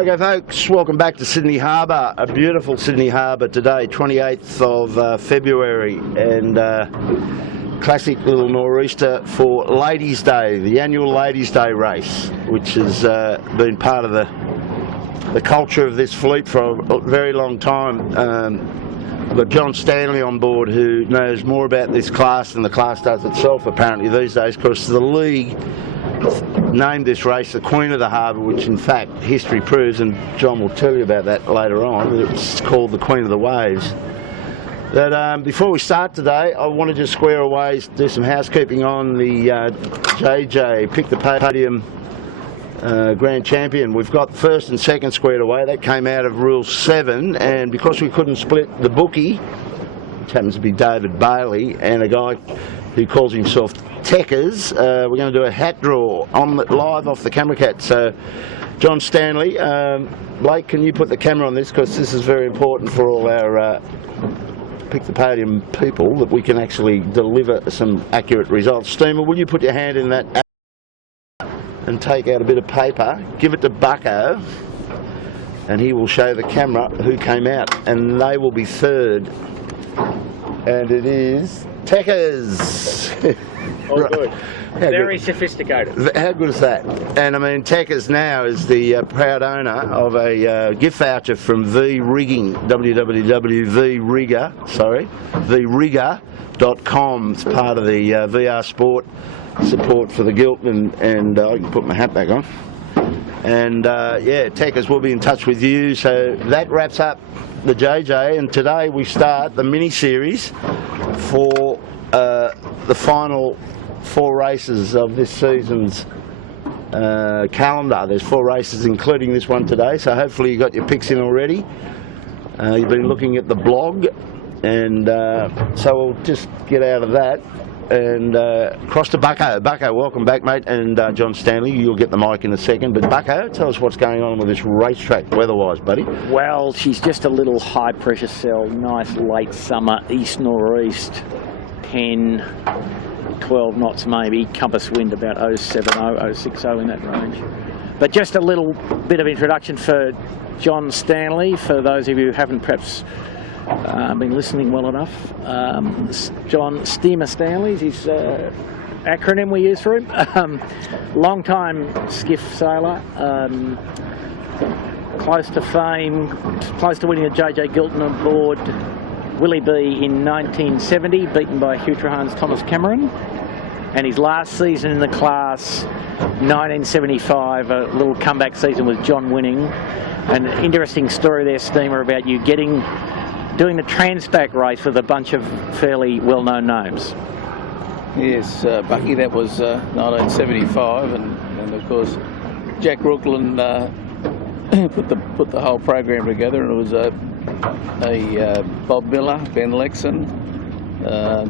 Okay folks, welcome back to Sydney Harbour, a beautiful Sydney Harbour today, 28th of February, and classic little nor'easter for Ladies' Day, the annual Ladies' Day race, which has been part of the culture of this fleet for a very long time. We've got John Stanley on board, who knows more about this class than the class does itself apparently these days, because the league named this race the Queen of the Harbour, which in fact history proves, and John will tell you about that later on, it's called the Queen of the Waves. But before we start today, I want to just square away, do some housekeeping on the JJ Pick the Podium Grand Champion. We've got first and second squared away. That came out of Rule 7, and because we couldn't split the bookie, which happens to be David Bailey, and a guy who calls himself Techers, we're going to do a hat draw on live off the camera cat. So John Stanley, Blake, can you put the camera on this, because this is very important for all our Pick the Podium people, that we can actually deliver some accurate results. Steamer, will you put your hand in that and take out a bit of paper, give it to Bucko, and he will show the camera who came out, and they will be third, and it is Techers. Oh, good. Very sophisticated. How good is that? And I mean, Techers now is the proud owner of a gift voucher from V Rigging, vrigger.com. It's part of the VR Sport support for the Gilt, and I can put my hat back on. And yeah, Techers will be in touch with you. So that wraps up the JJ, and today we start the mini-series for the final 4 races of this season's calendar. There's 4 races including this one today, so hopefully you got your picks in already. You've been looking at the blog, and so we'll just get out of that and cross to Bucko. Bucko, welcome back, mate, and John Stanley, you'll get the mic in a second, but Bucko, tell us what's going on with this racetrack weather-wise, buddy. Well, she's just a little high-pressure cell, nice late summer, east-nor'east, 10, 12 knots maybe, compass wind about 070, 060 in that range. But just a little bit of introduction for John Stanley, for those of you who haven't perhaps been listening well enough. John Steamer Stanley's his acronym we use for him. Long time skiff sailor, close to fame, close to winning a JJ Gilton aboard Willie B in 1970, beaten by Hugh Trahan's Thomas Cameron. And his last season in the class, 1975, a little comeback season with John winning. An interesting story there, Steamer, about you doing the Transpac race with a bunch of fairly well-known names. Yes, Bucky, that was 1975, and of course Jack Brooklyn put the whole program together, and it was a Bob Miller, Ben Lexon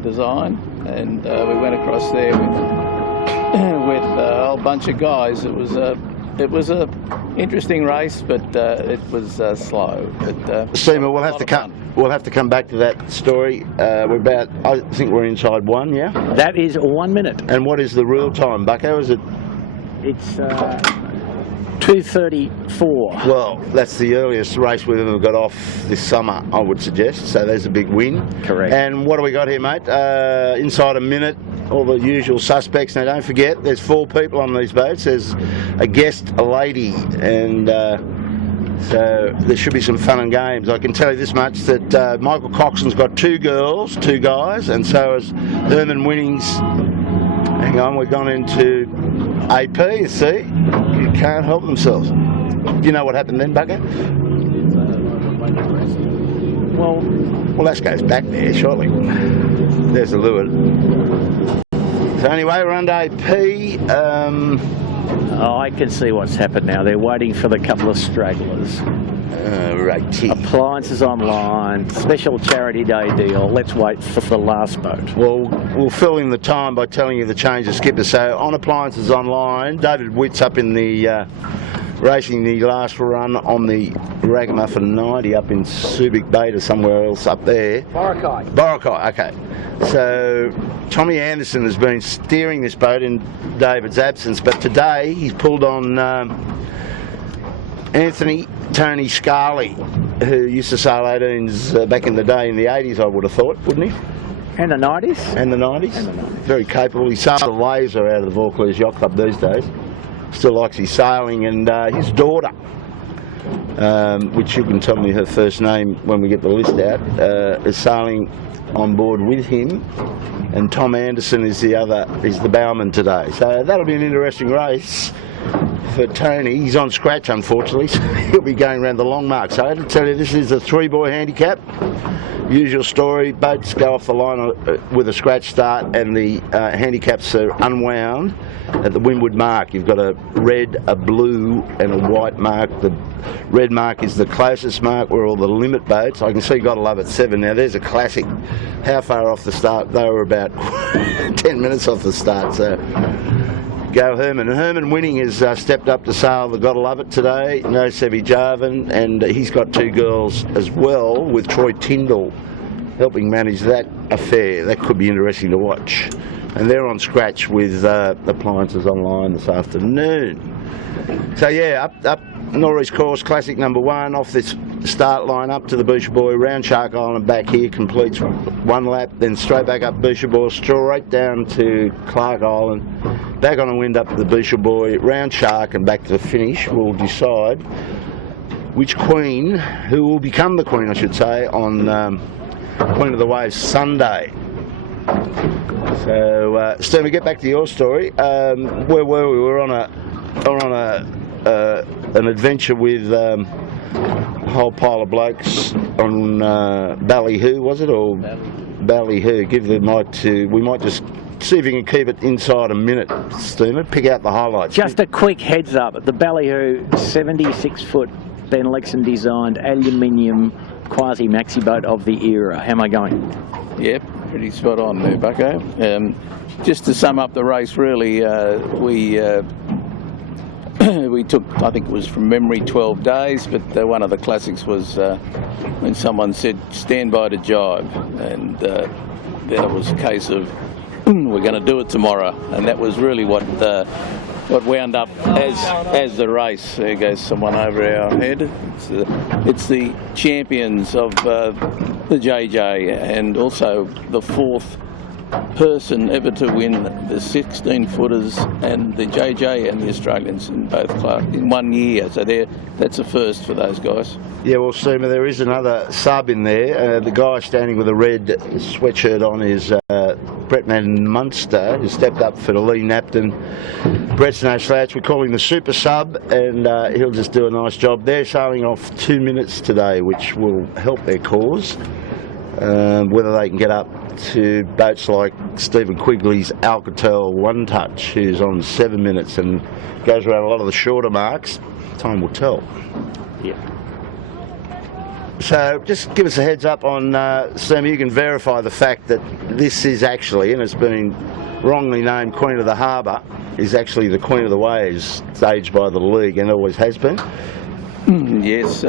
design, and we went across there with a whole bunch of guys. It was a interesting race, but it was slow. But Steamer, we'll have to come back to that story. I think we're inside 1, yeah? That is 1 minute. And what is the real time, Bucko? Is it? It's 2:34. Well, that's the earliest race we've ever got off this summer, I would suggest. So there's a big win. Correct. And what do we got here, mate? Inside a minute, all the usual suspects. Now, don't forget, there's 4 people on these boats. There's a guest, a lady, and so there should be some fun and games. I can tell you this much, that Michael Coxon's got 2 girls, 2 guys, and so has Herman Winnings. Hang on, we've gone into AP, you see. You can't help themselves. Do you know what happened then, Bucko? Well, that goes back there, surely. There's the lure. So anyway, we're under AP. I can see what's happened now. They're waiting for the couple of stragglers. Righty. Appliances online, special charity day deal. Let's wait for the last boat. Well, we'll fill in the time by telling you the change of skipper. So on Appliances Online, David Witt's up in the racing the last run on the Ragamuffin 90 up in Subic Bay or somewhere else up there. Boracay, okay. So Tommy Anderson has been steering this boat in David's absence, but today he's pulled on Anthony Tony Scarley, who used to sail 18s back in the day in the 80s, I would have thought, wouldn't he? And the 90s? And the 90s. Very capable. He sailed a laser out of the Vaucluse Yacht Club these days. Still likes his sailing. And his daughter, which you can tell me her first name when we get the list out, is sailing on board with him. And Tom Anderson is the bowman today. So that'll be an interesting race for Tony. He's on scratch, unfortunately, so he'll be going around the long mark. So I had to tell you, this is a 3-boy handicap. Usual story, boats go off the line with a scratch start, and the handicaps are unwound at the windward mark. You've got a red, a blue and a white mark. The red mark is the closest mark where all the limit boats. I can see Gotta Love at 7 now. There's a classic. How far off the start? They were about 10 minutes off the start. So go Herman. And Herman Winning has stepped up to sail the Gotta Love It today. No Sebi Jarvan, and he's got 2 girls as well, with Troy Tyndall helping manage that affair. That could be interesting to watch. And they're on scratch with appliances online this afternoon. So yeah, up Norris Course, classic number 1, off this start line up to the Boucher Boy, round Shark Island, back here, completes 1 lap, then straight back up Boucher Boy, straight down to Clark Island, back on a wind up to the Boucher Boy, round Shark and back to the finish. Will decide which queen, who will become the queen, I should say, on Queen of the Waves Sunday. So, Steve, we get back to your story. Where were we? We were on an adventure with a whole pile of blokes on Ballyhoo, was it, or Ballyhoo? Give the mic to. We might just see if you can keep it inside a minute, Steamer. Pick out the highlights. Just a quick heads up: the Ballyhoo 76-foot Ben Lexon designed aluminium quasi-maxi boat of the era. How am I going? Yep, pretty spot on there, Bucko. Just to sum up the race, really, we took, I think it was from memory, 12 days, but one of the classics was when someone said, stand by to jibe, and then it was a case of, we're going to do it tomorrow, and that was really what wound up as the race. There goes someone over our head. It's the champions of the JJ, and also the 4th person ever to win the 16-footers and the JJ and the Australians in both class in 1 year. So that's a first for those guys. Yeah, well, Steamer, there is another sub in there. The guy standing with a red sweatshirt on is Brett Munster, who stepped up for the Lee Napton. Brett's no slouch. We call him the super sub, and he'll just do a nice job. They're sailing off 2 minutes today, which will help their cause. Whether they can get up to boats like Stephen Quigley's Alcatel One Touch, who's on 7 minutes and goes around a lot of the shorter marks, time will tell. Yeah. So just give us a heads up on, Sam, you can verify the fact that this is actually, and it's been wrongly named Queen of the Harbour, is actually the Queen of the Waves, staged by the league, and always has been. Yes,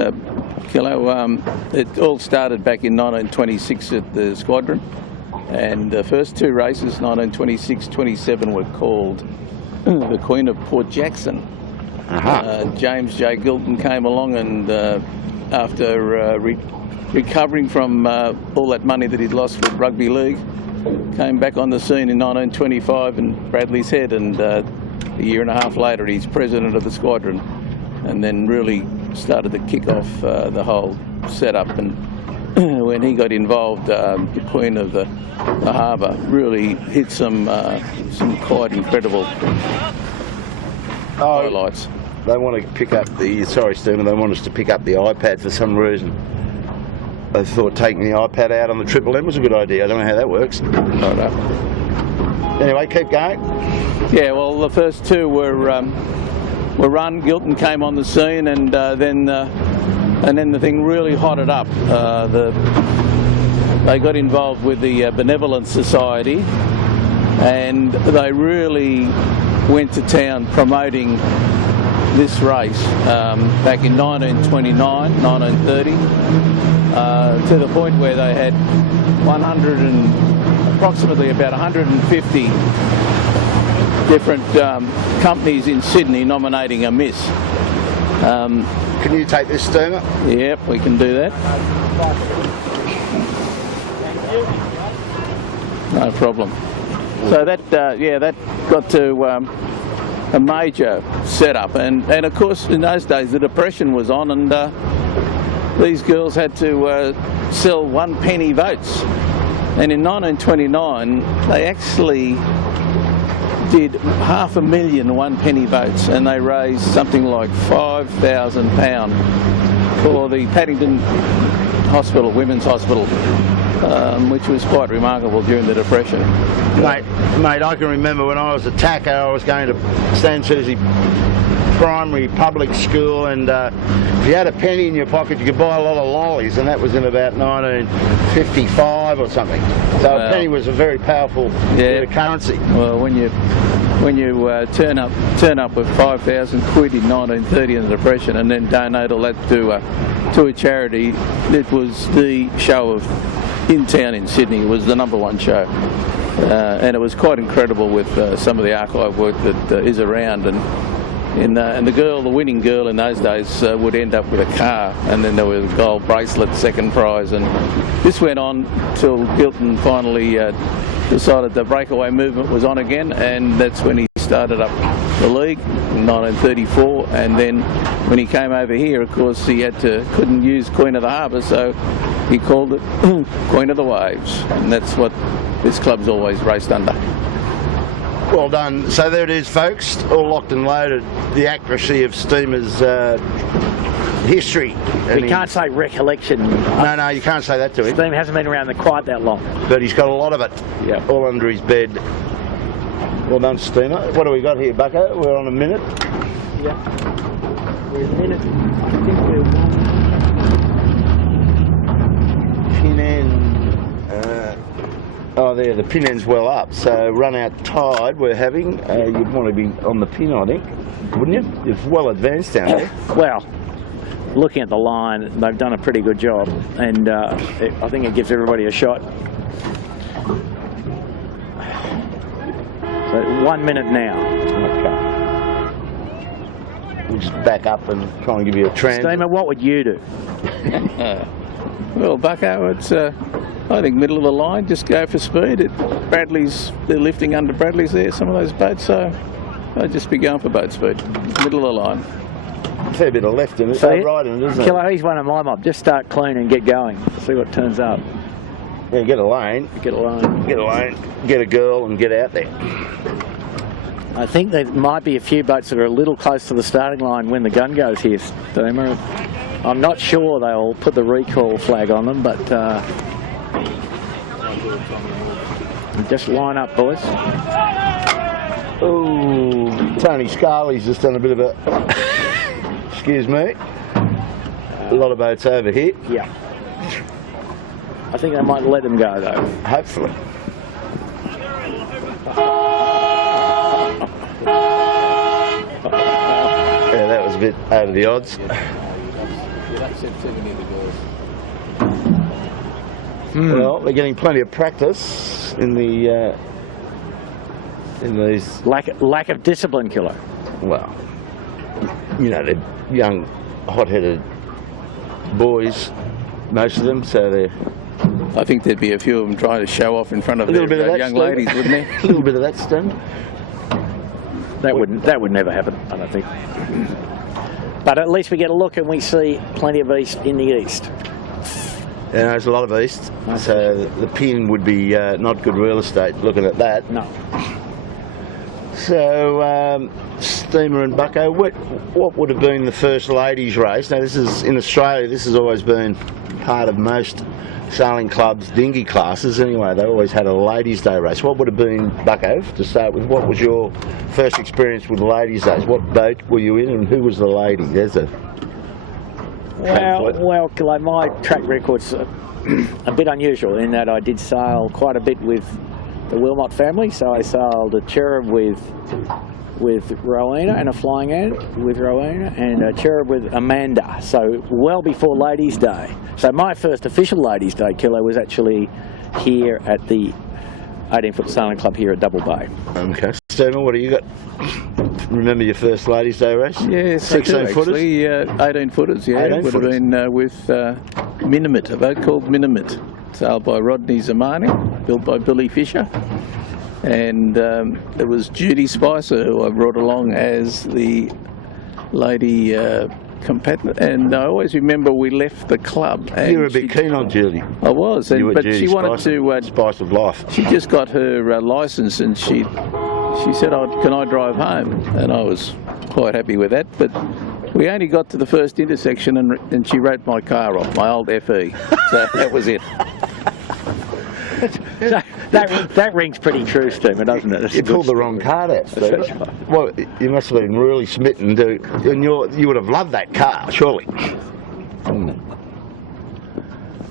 Kilo, it all started back in 1926 at the Squadron, and the first 2 races, 1926-27, were called the Queen of Port Jackson. James J. Gilton came along, and after recovering from all that money that he'd lost with rugby league, came back on the scene in 1925 in Bradley's Head, and a year and a half later he's president of the Squadron, and then really started to kick off the whole setup. And when he got involved, the Queen of the Harbour really hit some quite incredible highlights. They want to pick up the, sorry Stephen, they want us to pick up the iPad for some reason. They thought taking the iPad out on the Triple M was a good idea. I don't know how that works. Anyway, keep going. Yeah, well, the first 2 were run. Gilton came on the scene, and then the thing really hotted up. They got involved with the Benevolent Society, and they really went to town promoting this race back in 1929, 1930, to the point where they had approximately about 150 different companies in Sydney nominating a miss. Can you take this steamer? Yep, we can do that. No problem. So that, that got to a major setup, and of course in those days the Depression was on, and these girls had to sell 1 penny votes. And in 1929 they actually did 500,000 1 penny votes, and they raised something like £5,000 for the Paddington Hospital, Women's Hospital, which was quite remarkable during the Depression. Mate, I can remember when I was a tacker, I was going to Stan Susie Primary Public School, and if you had a penny in your pocket you could buy a lot of lollies, and that was in about 1955 or something. So a penny was a very powerful bit of currency. Well, when you turn up with 5,000 quid in 1930 in the Depression, and then donate all that to a charity, it was the show of in town in Sydney. It was the #1 show, and it was quite incredible with some of the archive work that is around. And the winning girl in those days would end up with a car, and then there was a gold bracelet, second prize, and this went on till Hilton finally decided the breakaway movement was on again, and that's when he started up the league in 1934. And then when he came over here, of course, he couldn't use Queen of the Harbour, so he called it Queen of the Waves, and that's what this club's always raced under. Well done. So there it is, folks, all locked and loaded. The accuracy of Steamer's history. We can't say recollection. No, you can't say that to him. Steam hasn't been around quite that long. But he's got a lot of it, all under his bed. Well done, Steamer. What do we got here, Bucko? We're on a minute. Yeah. We're a minute. I think we're pin end. Oh, there, the pin end's well up. So run out tide we're having. You'd want to be on the pin, I think, wouldn't you? It's well advanced down there. Well, looking at the line, they've done a pretty good job, and I think it gives everybody a shot. So 1 minute now. Okay. We'll just back up and try and give you a transit. Steamer, what would you do? Well, Bucko, it's I think middle of the line, just go for speed. They're lifting under Bradley's there, some of those boats, so I'd just be going for boat speed, middle of the line. A fair bit of left in it, right in it, isn't it? Killer, he's one of my mob. Just start clean and get going. See what turns up. Yeah, get a lane. Get a lane. Get a lane, get a girl and get out there. I think there might be a few boats that are a little close to the starting line when the gun goes here, Steamer. I'm not sure they'll put the recall flag on them, but just line up, boys. Oh, Tony Scarley's just done a bit of a... Excuse me. A lot of boats over here. Yeah. I think they might let them go, though. Hopefully. Yeah, that was a bit over the odds. Well, they're getting plenty of practice in the in these lack of discipline, Killer. Well, you know, they're young, hot-headed boys, most of them, so they're... I think there'd be a few of them trying to show off in front of their young ladies, wouldn't there? A little bit of that, Stone. That would never happen, I don't think. But at least we get a look and we see plenty of east in the east. Yeah, there's a lot of east, so the pin would be not good real estate looking at that. No. So, Steamer and Bucko, what would have been the first ladies' race? Now, this is in Australia. This has always been part of most sailing clubs' dinghy classes. Anyway, they always had a ladies' day race. What would have been, Bucko, to start with? What was your first experience with ladies' days? What boat were you in, and who was the lady? There's a... Well, Kilo, my track record's a bit unusual in that I did sail quite a bit with the Wilmot family. So I sailed a Cherub with Rowena and a Flying Ant with Rowena, and a Cherub with Amanda. So well before Ladies' Day. So my first official Ladies' Day, Kilo, was actually here at the 18-foot sailing club here at Double Bay. Okay. Stephen, what do you got? remember your first ladies' day race? Yes, 16 footers? actually, 18 footers, yeah. 18 would footers. have been with Minimit, a boat called Minimit, sailed by Rodney Zamani, built by Billy Fisher. And there was Judy Spicer, who I brought along as the lady competitor. And I always remember we left the club. And You were a bit keen on Judy. I was, You were but Judy she wanted Spicer, to. Spice of life. She just got her licence, and she said, "Can I drive home?" And I was quite happy with that. But we only got to the first intersection, and she wrote my car off, my old FE. So that was it. So that rings pretty true, Stephen, doesn't it? That's You a good pulled the wrong card out, Steve. Well, you must have been really smitten, and you would have loved that car, surely.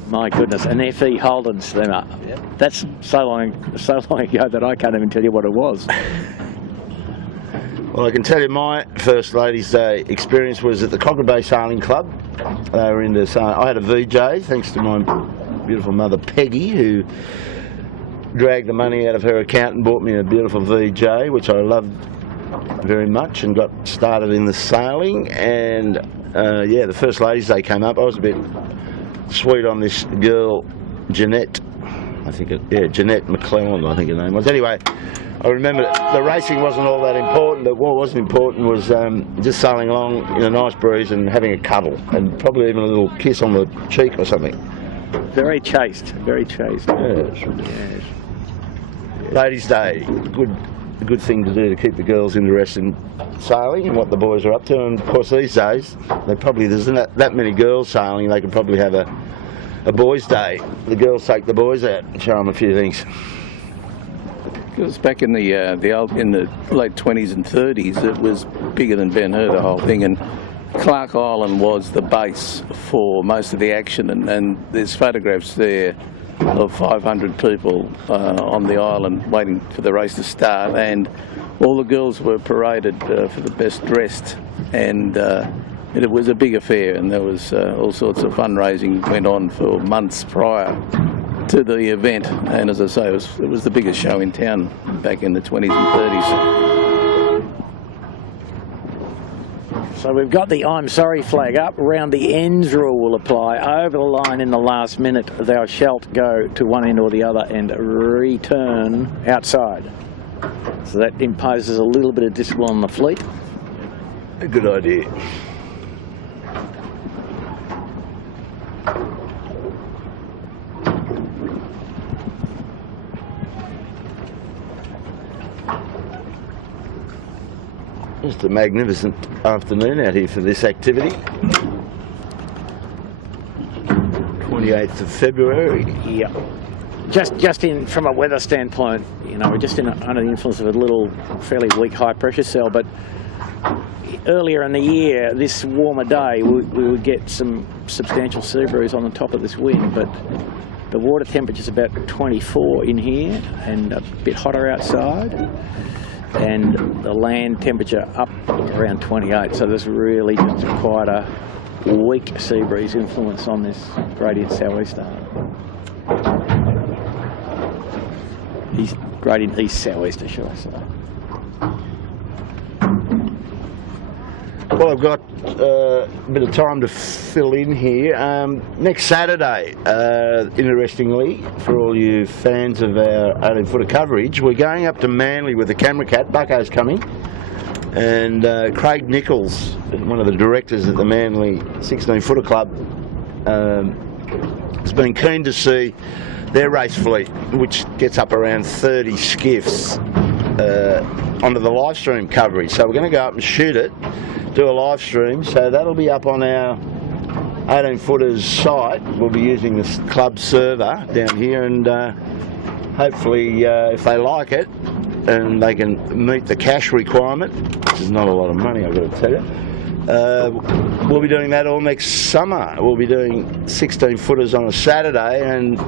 My goodness, an FE Holden Slimmer. That's so long ago that I can't even tell you what it was. Well, I can tell you my first Ladies' Day experience was at the Cochrane Bay Sailing Club. They were into sailing. I had a VJ, thanks to my beautiful mother Peggy, who dragged the money out of her account and bought me a beautiful VJ, which I loved very much, and got started in the sailing. And yeah, the first Ladies' Day came up. I was a bit sweet on this girl, Jeanette. Jeanette McClellan, I think her name was. Anyway, I remember the racing wasn't all that important, but what wasn't important was just sailing along in a nice breeze and having a cuddle, and probably even a little kiss on the cheek or something. Very chaste, very chaste. Yes. Ladies' Day, good thing to do to keep the girls interested in sailing and what the boys are up to. And of course these days, there's not that many girls sailing. They could probably have a boys' day. The girls take the boys out and show them a few things. It was back in the late 20s and 30s. It was bigger than Ben Hur, the whole thing, and Clark Island was the base for most of the action, and there's photographs there of 500 people on the island waiting for the race to start, and all the girls were paraded for the best dressed, and it was a big affair, and there was all sorts of fundraising went on for months prior to the event, and as I say, it was the biggest show in town back in the 20s and 30s. So we've got the I'm sorry flag up. Round the ends rule will apply. Over the line in the last minute, thou shalt go to one end or the other and return outside. So that imposes a little bit of discipline on the fleet. A good idea. Just a magnificent afternoon out here for this activity. 28th of February. Yeah. Just in from a weather standpoint, we're just under the influence of a little fairly weak high pressure cell, but earlier in the year, this warmer day, we would get some substantial sea breeze on the top of this wind, but the water temperature's about 24 in here and a bit hotter outside, and the land temperature up around 28, so there's really just quite a weak sea breeze influence on this gradient sou'easter. Gradient east sou'easter, should I say. Well, I've got a bit of time to fill in here. Next Saturday, interestingly, for all you fans of our 18-footer coverage, we're going up to Manly with the camera cat. Bucko's coming. And Craig Nichols, one of the directors at the Manly 16-footer club, has been keen to see their race fleet, which gets up around 30 skiffs, onto the live stream coverage. So we're going to go up and shoot it, do a live stream, so that'll be up on our 18-footers site. We'll be using this club server down here, and hopefully if they like it and they can meet the cash requirement, which is not a lot of money, I've got to tell you, we'll be doing that all next summer. We'll be doing 16-footers on a Saturday and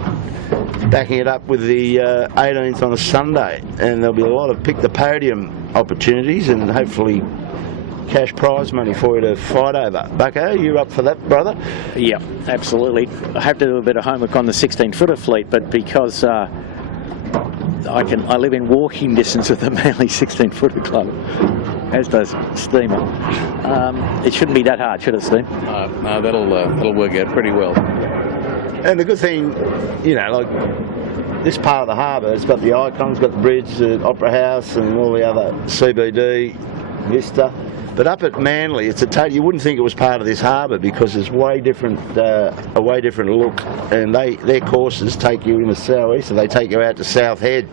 backing it up with the 18th on a Sunday, and there'll be a lot of pick the podium opportunities and hopefully cash prize money for you to fight over. Bucko, you up for that, brother? Yeah, absolutely. I have to do a bit of homework on the 16-footer fleet, but because I live in walking distance of the Manly 16-footer club, as does Steamer. It shouldn't be that hard, should it, Steam? No, that'll work out pretty well. And the good thing, you know, like this part of the harbour, it's got the icons, got the bridge, the Opera House, and all the other CBD, Vista. But up at Manly, it's you wouldn't think it was part of this harbour because it's way different, a way different look. And their courses take you into southeast, so they take you out to South Head.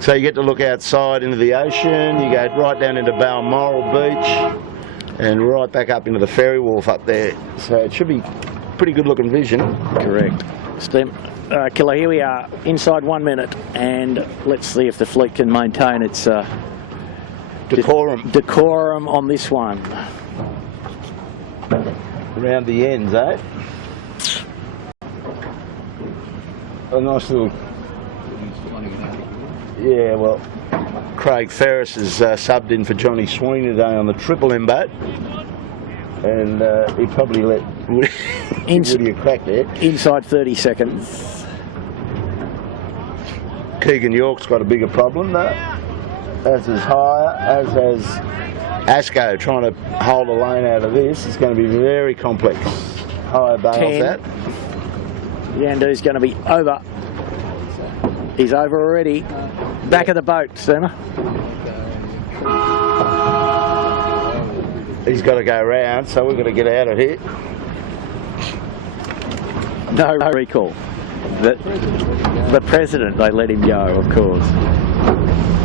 So you get to look outside into the ocean. You go right down into Balmoral Beach, and right back up into the ferry wharf up there. So it should be pretty good looking vision. Correct. Steam. Killer, here we are, inside 1 minute, and let's see if the fleet can maintain its decorum on this one. Around the ends, eh? A nice little... Yeah, well, Craig Ferris has subbed in for Johnny Sweeney today on the Triple M boat. And he probably let Woody a crack there. Inside 30 seconds. Keegan York's got a bigger problem though. As is Hire, as has Asco trying to hold a lane out of this. It's going to be very complex. Hire bails that. Yandu's going to be over. He's over already. Back of the boat, Steamer. He's got to go round, so we've got to get out of here. No recall. The president, they let him go, of course.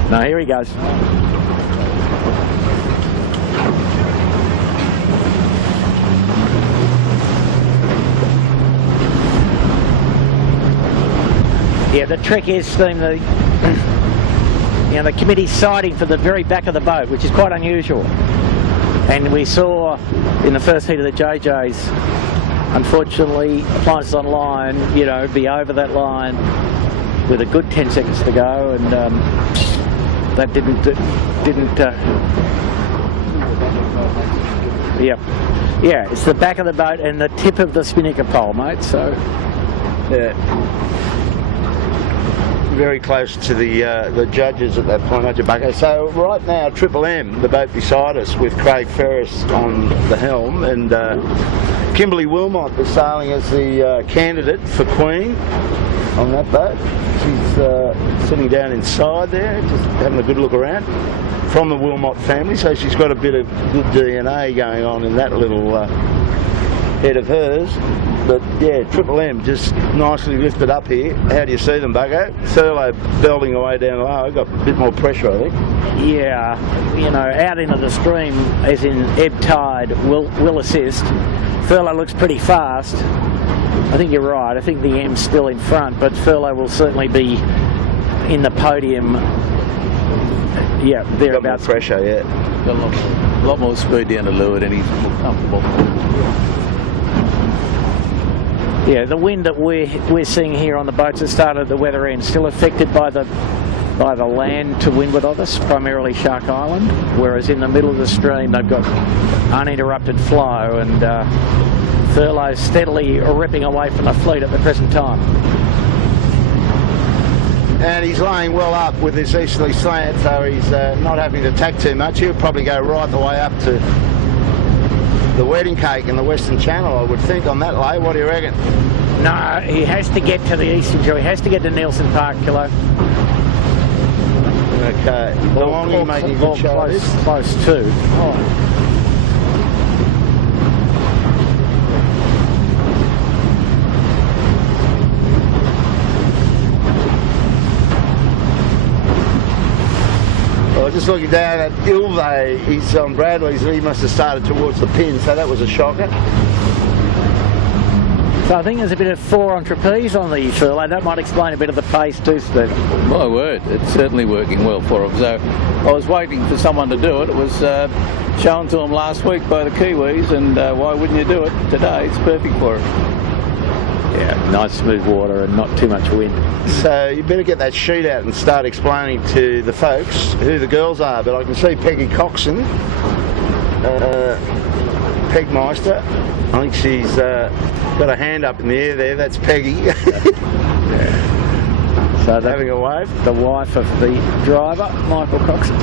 No, here he goes. Yeah, the trick is, Steam, the committee's siding for the very back of the boat, which is quite unusual. And we saw in the first heat of the JJs, unfortunately, Appliances Online, be over that line with a good 10 seconds to go, and that didn't. Yeah, it's the back of the boat and the tip of the Spinnaker pole, mate. So, yeah, very close to the judges at that point, aren't you, Bucko? So right now, Triple M, the boat beside us, with Craig Ferris on the helm, and Kimberly Wilmot is sailing as the candidate for Queen on that boat. She's sitting down inside there, just having a good look around, from the Wilmot family, so she's got a bit of good DNA going on in that little head of hers. But yeah, Triple M just nicely lifted up here. How do you see them, Buggo? Thurlow belting away down low, got a bit more pressure, I think. Yeah, out into the stream, as in ebb tide, will assist. Thurlow looks pretty fast. I think you're right. I think the M's still in front, but Thurlow will certainly be in the podium. Yeah, thereabouts. Got more pressure, yeah. Got a lot more speed down to leeward, and he's more comfortable. Yeah, the wind that we're seeing here on the boats that started at the weather end, still affected by the land to windward of us, primarily Shark Island, whereas in the middle of the stream they've got uninterrupted flow, and Thurlow's steadily ripping away from the fleet at the present time. And he's laying well up with this easterly slant, so he's not having to tack too much. He'll probably go right the way up to the wedding cake in the Western Channel, I would think, on that lay. What do you reckon? No, he has to get to the Eastern Shore. He has to get to Nelson Park, Kilo. Okay. How long are you making a good show of this? Close to. Oh. Just looking down at Ilve, he's on Bradley's, he must have started towards the pin, so that was a shocker. So I think there's a bit of 4 on trapeze on the Thurlow. That might explain a bit of the pace too, Steve. My word, it's certainly working well for him. So I was waiting for someone to do it. It was shown to him last week by the Kiwis, and why wouldn't you do it today? It's perfect for him. Yeah, nice smooth water and not too much wind. So you better get that sheet out and start explaining to the folks who the girls are. But I can see Peggy Coxon, Pegmeister. I think she's got a hand up in the air there. That's Peggy. Yeah. So having a wave. The wife of the driver, Michael Coxon.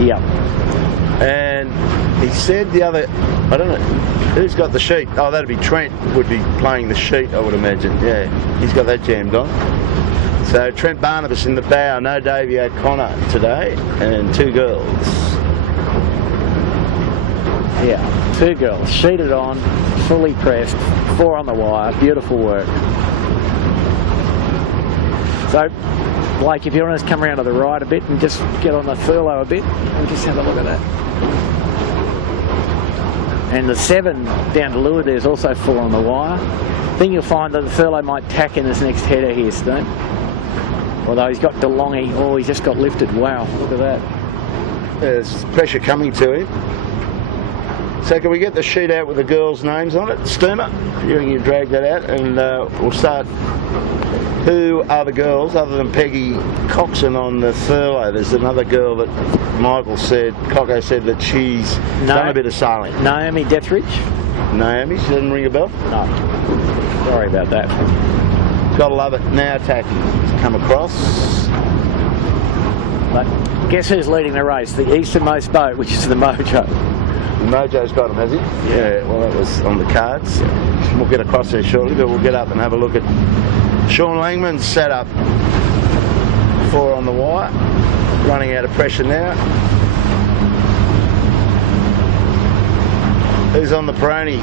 Yep. And he said the other, I don't know, who's got the sheet? Oh, that'd be Trent would be playing the sheet, I would imagine. Yeah, he's got that jammed on. So Trent Barnabas in the bow, no Davey O'Connor today, and 2 girls. Yeah, 2 girls, sheeted on, fully pressed, 4 on the wire, beautiful work. So, Blake, if you want to come around to the right a bit and just get on the furlough a bit, and just have a look at that. And the 7 down to leeward there is also 4 on the wire. I think you'll find that the furlough might tack in this next header here, Stone. Although he's got DeLonghi, oh, he's just got lifted. Wow, look at that. There's pressure coming to him. So can we get the sheet out with the girls' names on it? Steamer, you drag that out, and we'll start. Who are the girls other than Peggy Coxon on the furlough? There's another girl that Cocko said that she's done a bit of sailing. Naomi Dethridge. Naomi, she doesn't ring a bell? No. Sorry about that. Gotta love it. Now attacking. Come across. But guess who's leading the race? The easternmost boat, which is the Mojo. Mojo's got him, has he? Yeah, well, that was on the cards. We'll get across there shortly, but we'll get up and have a look at Sean Langman's set up. 4 on the wire. Running out of pressure now. Who's on the Peroni?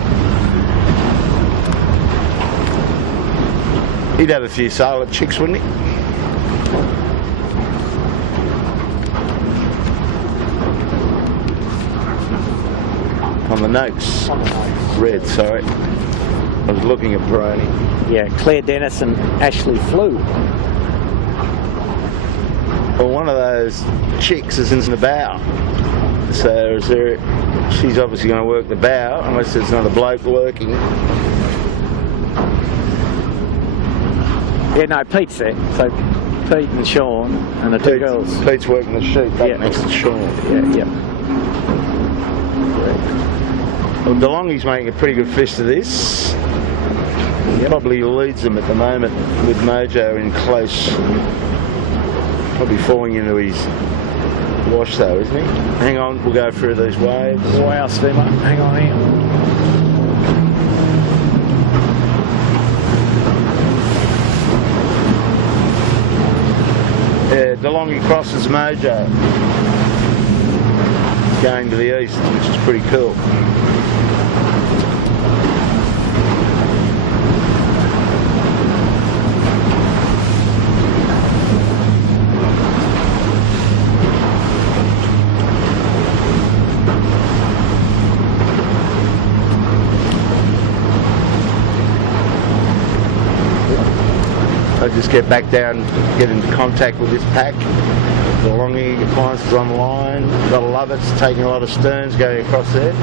He'd have a few silent chicks, wouldn't he? On the notes. Red, sorry. I was looking at Peroni. Yeah, Claire Dennis and Ashley Flew. Well, one of those chicks is in the bow. So she's obviously going to work the bow, unless there's another bloke working. Yeah, no, Pete's there. So Pete and Sean and the 2 girls. Pete's working the sheet back next to Sean. Yeah. Well, DeLonghi's making a pretty good fist of this. He probably leads them at the moment with Mojo in close. Probably falling into his wash though, isn't he? Hang on, we'll go through these waves. Wow, Steamer. Hang on here. Yeah, DeLonghi crosses Mojo. Going to the east, which is pretty cool. I just get back down, get into contact with this pack. DeLonghi appliances on the line. Gotta love it. It's taking a lot of sterns going across there.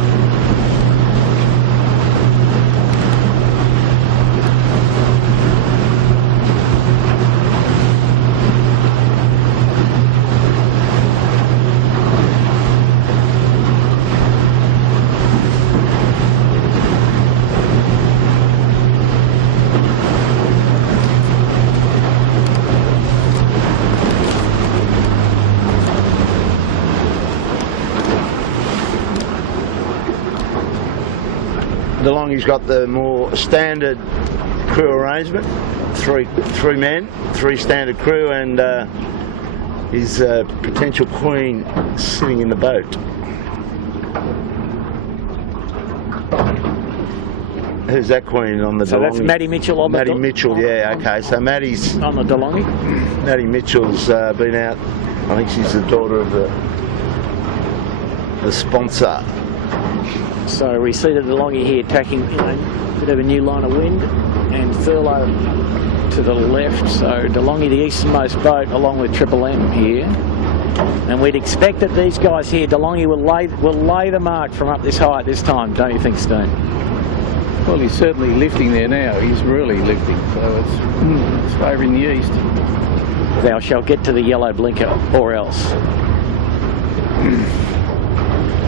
DeLonghi's got the more standard crew arrangement, three men, 3 standard crew, and his potential queen sitting in the boat. Who's that queen on the DeLonghi? So that's Maddie Mitchell on the Maddie Mitchell, yeah, okay. So Maddie's on the DeLonghi. Maddie Mitchell's been out. I think she's the daughter of the sponsor. So we see the DeLonghi here taking, a bit of a new line of wind, and furlough to the left. So DeLonghi, the easternmost boat, along with Triple M here. And we'd expect that these guys here, DeLonghi will lay the mark from up this high at this time, don't you think, Stone? Well, he's certainly lifting there now. He's really lifting, so it's favouring the east. Thou shalt get to the yellow blinker, or else.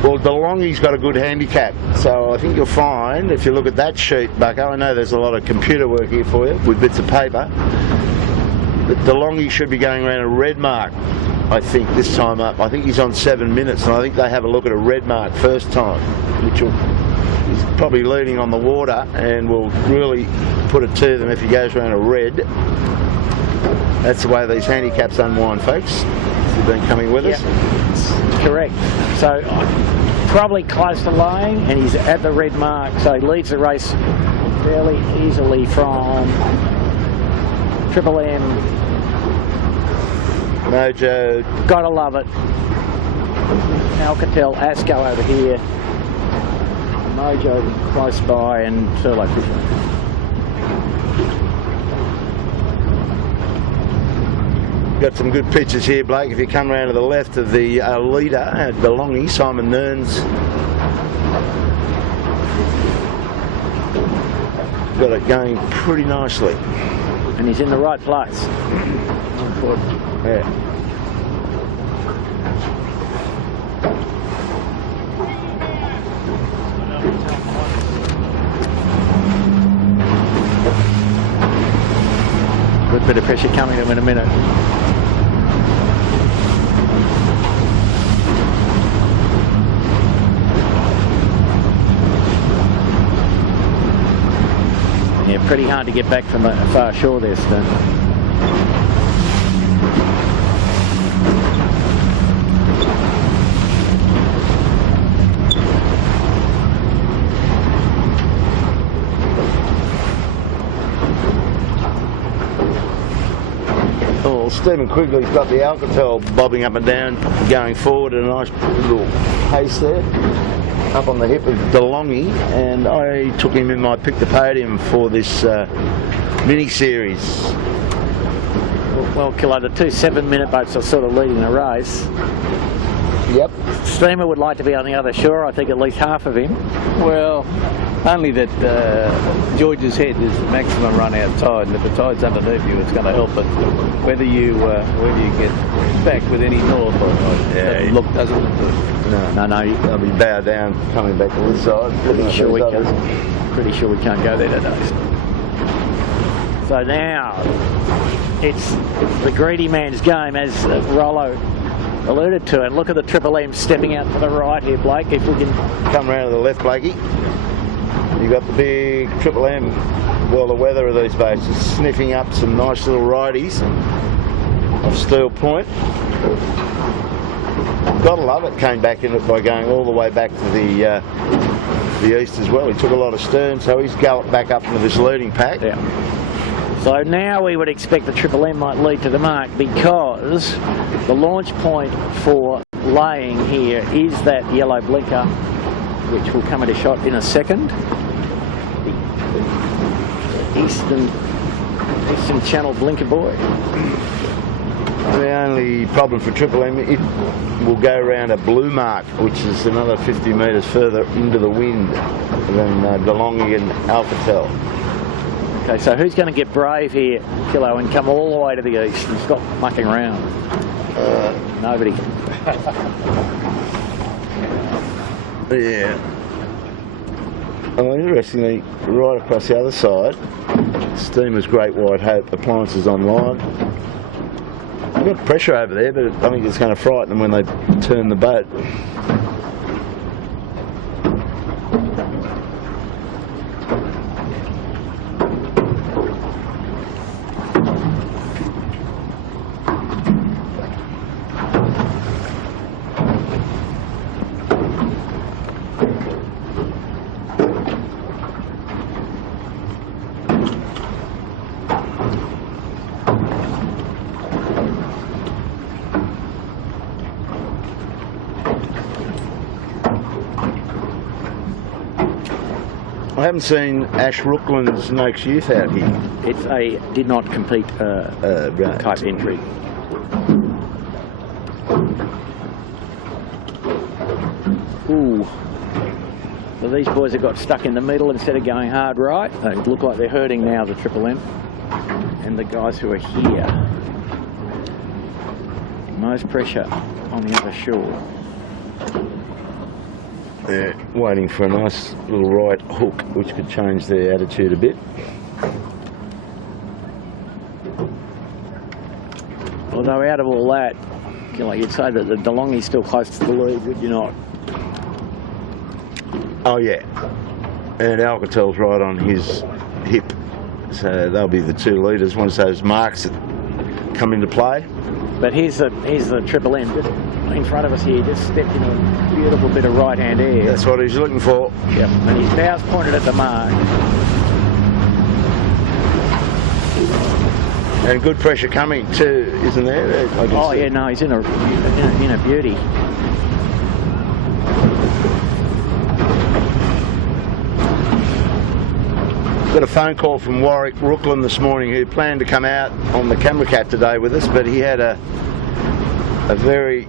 Well, DeLonghi's got a good handicap, so I think you'll find, if you look at that sheet, Bucko, I know there's a lot of computer work here for you, with bits of paper, that DeLonghi should be going around a red mark I think, this time up. I think he's on 7 minutes, and I think they have a look at a red mark first time, which he's probably leading on the water and will really put it to them if he goes around a red. That's the way these handicaps unwind, folks. If you've been coming with us. Correct. So probably close to laying, and he's at the red mark, so he leads the race fairly easily from Triple M. Mojo. Gotta love it. Alcatel, Asco over here. Mojo close by, and Turlo Fisher. Got some good pictures here, Blake. If you come round to the left of the leader, DeLonghi, Simon Nern's got it going pretty nicely. And he's in the right place. Yeah. Good bit of pressure coming to him in a minute. Yeah, pretty hard to get back from the far shore there, Stone. Stephen Quigley's got the Alcatel bobbing up and down, going forward at a nice little pace there, up on the hip of DeLonghi, and I took him in my pick the podium for this mini-series. Well, Kilo, the 2 7-minute boats are sort of leading the race. Yep. Steamer would like to be on the other shore, I think at least half of him. Well, only that George's Head is the maximum run out tide, and if the tide's underneath you, it's going to help. But whether you get back with any north, doesn't look good. No. I'll be bowed down coming back to this side. Pretty sure we can't go there today. So now it's the greedy man's game, as Rollo alluded to, and look at the Triple M stepping out to the right here, Blake. If we can come round to the left, Blakey. You got the big Triple M. Well, the weather of these boats is sniffing up some nice little righties off Steel Point. Gotta love it. Came back in it by going all the way back to the east as well. He took a lot of stern, so he's galloped back up into this leading pack. Yeah. So now we would expect the Triple M might lead to the mark, because the launch point for laying here is that yellow blinker, which will come into shot in a second. The Eastern Channel blinker buoy. The only problem for Triple M, it will go around a blue mark, which is another 50 metres further into the wind than DeLonghi and Alcatel. Okay, so who's going to get brave here, Kilo, and come all the way to the east and stop mucking around? Nobody. Yeah. Well, interestingly, right across the other side, Steamer's Great White Hope appliances online. They've got pressure over there, but I think it's going to frighten them when they turn the boat. I haven't seen Ash Rookland's Noakes Youth out here. It's a did not compete right. type entry. Ooh. So these boys have got stuck in the middle instead of going hard right. They look like they're hurting now, the Triple M. And the guys who are here. Most pressure on the other shore. They're waiting for a nice little right hook, which could change their attitude a bit. Although out of all that, You know, you'd say that the DeLonghi's still close to the lead, would you not? Oh yeah, and Alcatel's right on his hip, so they'll be the two leaders once those marks come into play. But here's the Triple M just in front of us here. Just stepped in a beautiful bit of right-hand air. That's what he's looking for. Yep, and his bow's pointed at the mark. And good pressure coming too, isn't there? Oh yeah, no, he's in a beauty. Got a phone call from Warwick Rooklyn this morning, who planned to come out on the camera cat today with us, but he had a very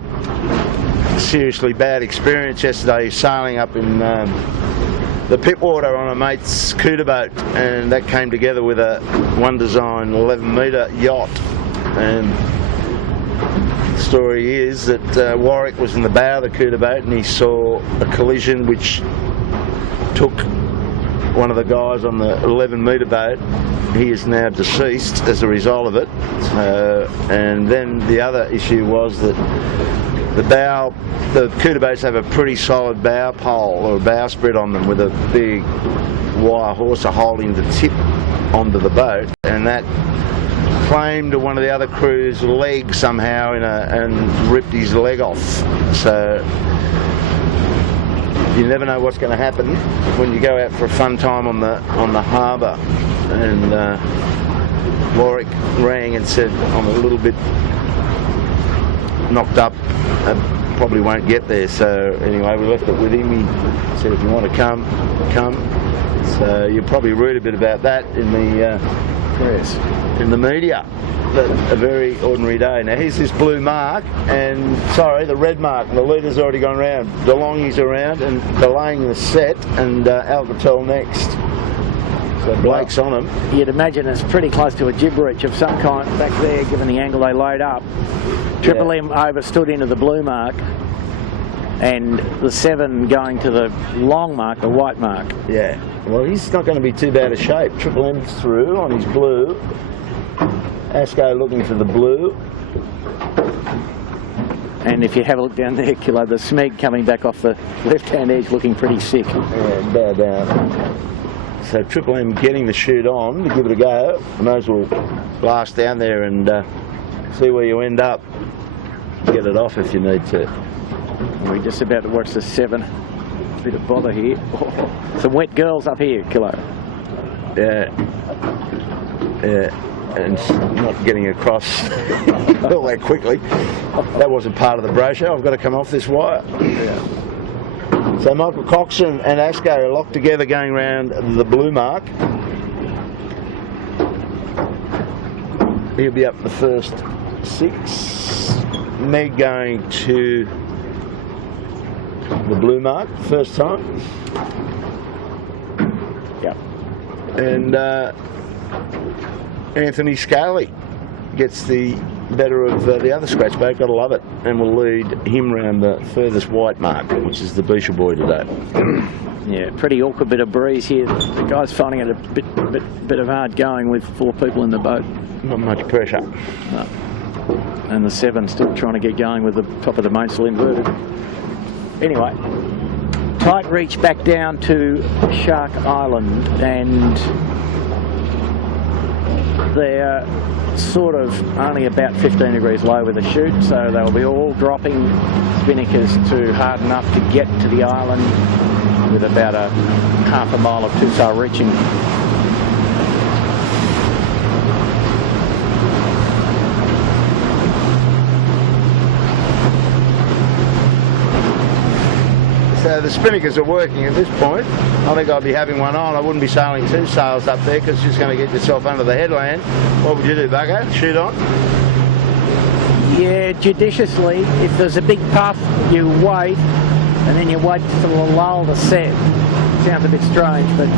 seriously bad experience yesterday. He's sailing up in the Pittwater on a mate's cooter boat, and that came together with a One Design 11-metre yacht. And the story is that Warwick was in the bow of the cooter boat and he saw a collision which took one of the guys on the 11-metre boat. He is now deceased as a result of it. And then the other issue was that the cooter boats have a pretty solid bow pole or bowsprit on them with a big wire hawser holding the tip onto the boat, and that claimed to one of the other crew's leg somehow and ripped his leg off. So you never know what's going to happen when you go out for a fun time on the harbour. And Warwick rang and said, I'm a little bit knocked up, I probably won't get there. So anyway, we left it with him. He said, if you want to come. So you'll probably read a bit about that in the press, in the media. A very ordinary day. Now here's this blue mark, and the red mark. The leader's already gone round. DeLonghi's around and delaying the set, and Alcatel next. So Blake's on him. You'd imagine it's pretty close to a jib reach of some kind back there, given the angle they load up. Triple M overstood into the blue mark, and the 7 going to the long mark, the white mark. Yeah. Well, he's not going to be too bad a shape. Triple M's through on his blue. Asco looking for the blue. And if you have a look down there, Kilo, the Smeg coming back off the left-hand edge looking pretty sick. Yeah, bow down. So Triple M getting the shoot on to give it a go. I may as well blast down there and see where you end up. Get it off if you need to. We're just about to watch the 7. Bit of bother here. Oh, some wet girls up here, Kilo. Yeah. And not getting across all that quickly. That wasn't part of the brochure. I've got to come off this wire. Yeah. So Michael Coxon and Asco are locked together going round the blue mark. He'll be up the first 6. Meg going to the blue mark first time. Yep. And Anthony Scaley gets the better of the other scratch bag. Gotta love it, and we'll lead him round the furthest white mark, which is the Bisha boy today. Yeah, pretty awkward bit of breeze here. The guy's finding it a bit of hard going with 4 people in the boat. Not much pressure. No. And the 7 still trying to get going with the top of the mainsail inverted. Anyway, tight reach back down to Shark Island, and they're sort of only about 15 degrees low with the chute, so they'll be all dropping spinnakers to hard enough to get to the island with about a half a mile of two-sail reaching. So the spinnakers are working at this point. I think I'd be having one on. I wouldn't be sailing 2 sails up there because you're just going to get yourself under the headland. What would you do, Bugger? Shoot on? Yeah, judiciously. If there's a big puff, you wait, and then you wait for the lull to set. Sounds a bit strange, but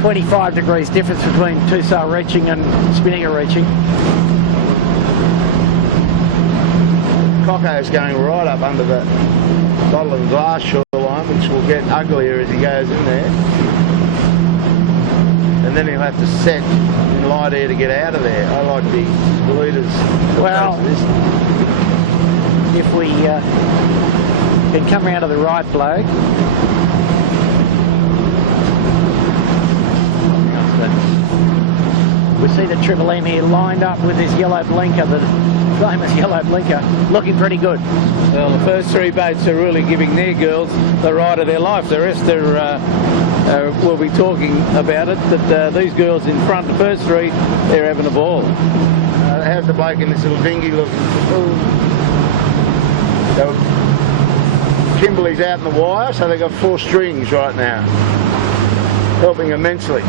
25 degrees difference between two-sail reaching and spinnaker reaching. Cocko's going right up under the bottle and glass shoreline, which will get uglier as he goes in there. and then he'll have to set in light air to get out of there. I like the leaders. Well, if we can come out of the right bloke. We see the Triple M here lined up with this yellow blinker, the famous yellow blinker, looking pretty good. Well, the first three boats are really giving their girls the ride of their life. The rest will be talking about it, but these girls in front, the first three, they're having a ball. How's the bloke in this little dinghy looking? So, Kimberley's out in the wire, so they've got 4 strings right now, helping immensely.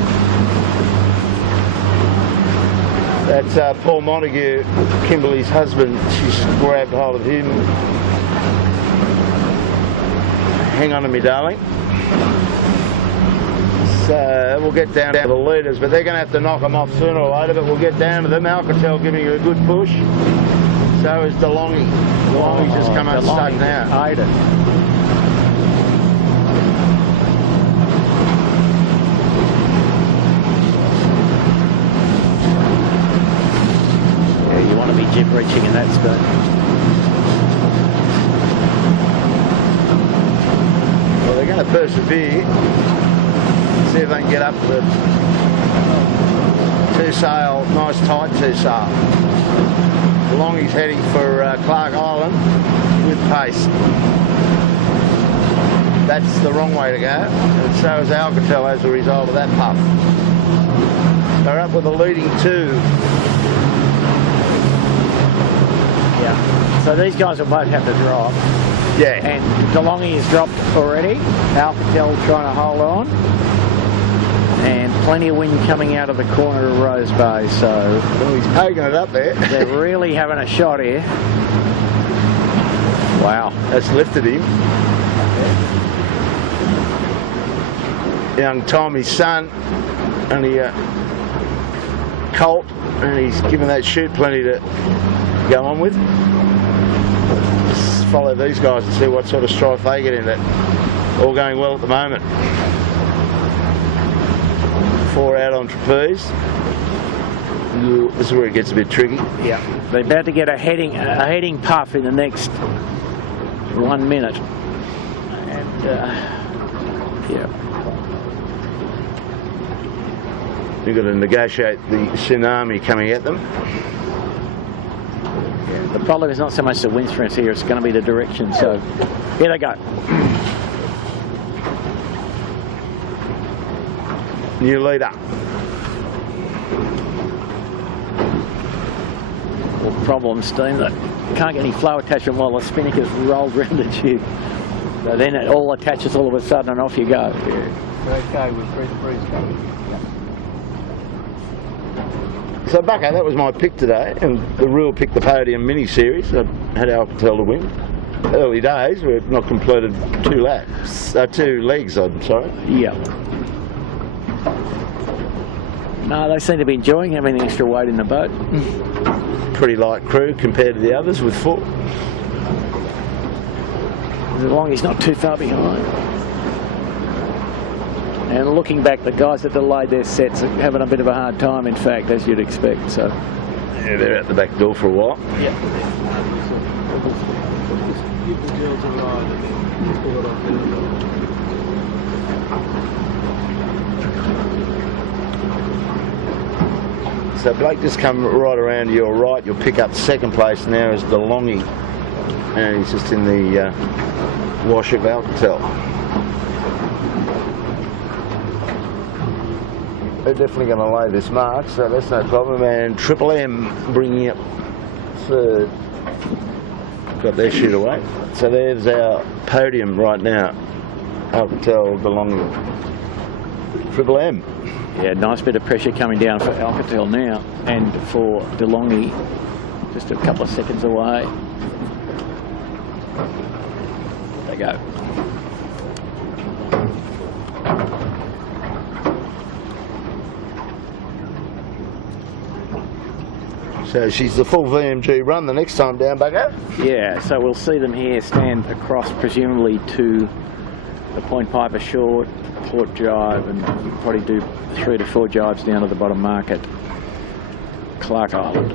That's Paul Montague, Kimberley's husband. She's grabbed hold of him. Hang on to me, darling. So we'll get down to the leaders, but they're going to have to knock them off sooner or later, but we'll get down to them. Alcatel giving it a good push. So is DeLonghi. DeLonghi's just come unstuck now. You want to be jib reaching in that spot. Well, they're going to persevere. See if they can get up to the 2-sail, nice tight 2-sail. DeLonghi's heading for Clark Island with pace. That's the wrong way to go, and so is Alcatel as a result of that puff. They're up with a leading 2. Yeah. So these guys will both have to drop. Yeah. And DeLonghi has dropped already. Alcatel trying to hold on. And plenty of wind coming out of the corner of Rose Bay, so... Well, he's poking it up there. They're really having a shot here. Wow. That's lifted him. Young Tommy's son, only a colt, and he's given that chute plenty to go on with. Just follow these guys and see what sort of strife they get in it. All going well at the moment. 4 out on trapeze. This is where it gets a bit tricky. Yeah. They're about to get a heading puff in the next 1 minute. And yeah. You've got to negotiate the tsunami coming at them. The problem is not so much the wind strength here, it's going to be the direction. So here they go. New leader. Well, problem, Steve, that can't get any flow attachment while the Spinnaker's rolled round the tube. So then it all attaches all of a sudden and off you go. Okay, with breeze coming. So Bucko, that was my pick today, and the real pick the podium mini-series. I had Alcatel to win. Early days, we've not completed 2 legs, I'm sorry. Yeah. No, they seem to be enjoying having the extra weight in the boat. Pretty light crew compared to the others with 4. As long as he's not too far behind. And looking back, the guys that delayed their sets are having a bit of a hard time, in fact, as you'd expect. So, yeah, they're out the back door for a while. Yeah. Give the girls a ride and then pull it off. So Blake, just come right around to your right. You'll pick up 2nd place now is DeLonghi, and he's just in the wash of Alcatel. They're definitely going to lay this mark, so that's no problem. And Triple M bringing up 3rd. Got their shoot away. So there's our podium right now. Alcatel, DeLonghi, Triple M. Yeah, nice bit of pressure coming down for Alcatel now, and for DeLonghi, just a couple of seconds away. There they go. So she's the full VMG run the next time down, Bucko? Yeah, so we'll see them here stand across, presumably to the Point Piper short, Port Jive, and probably do 3 to 4 jives down to the bottom market, Clark Island.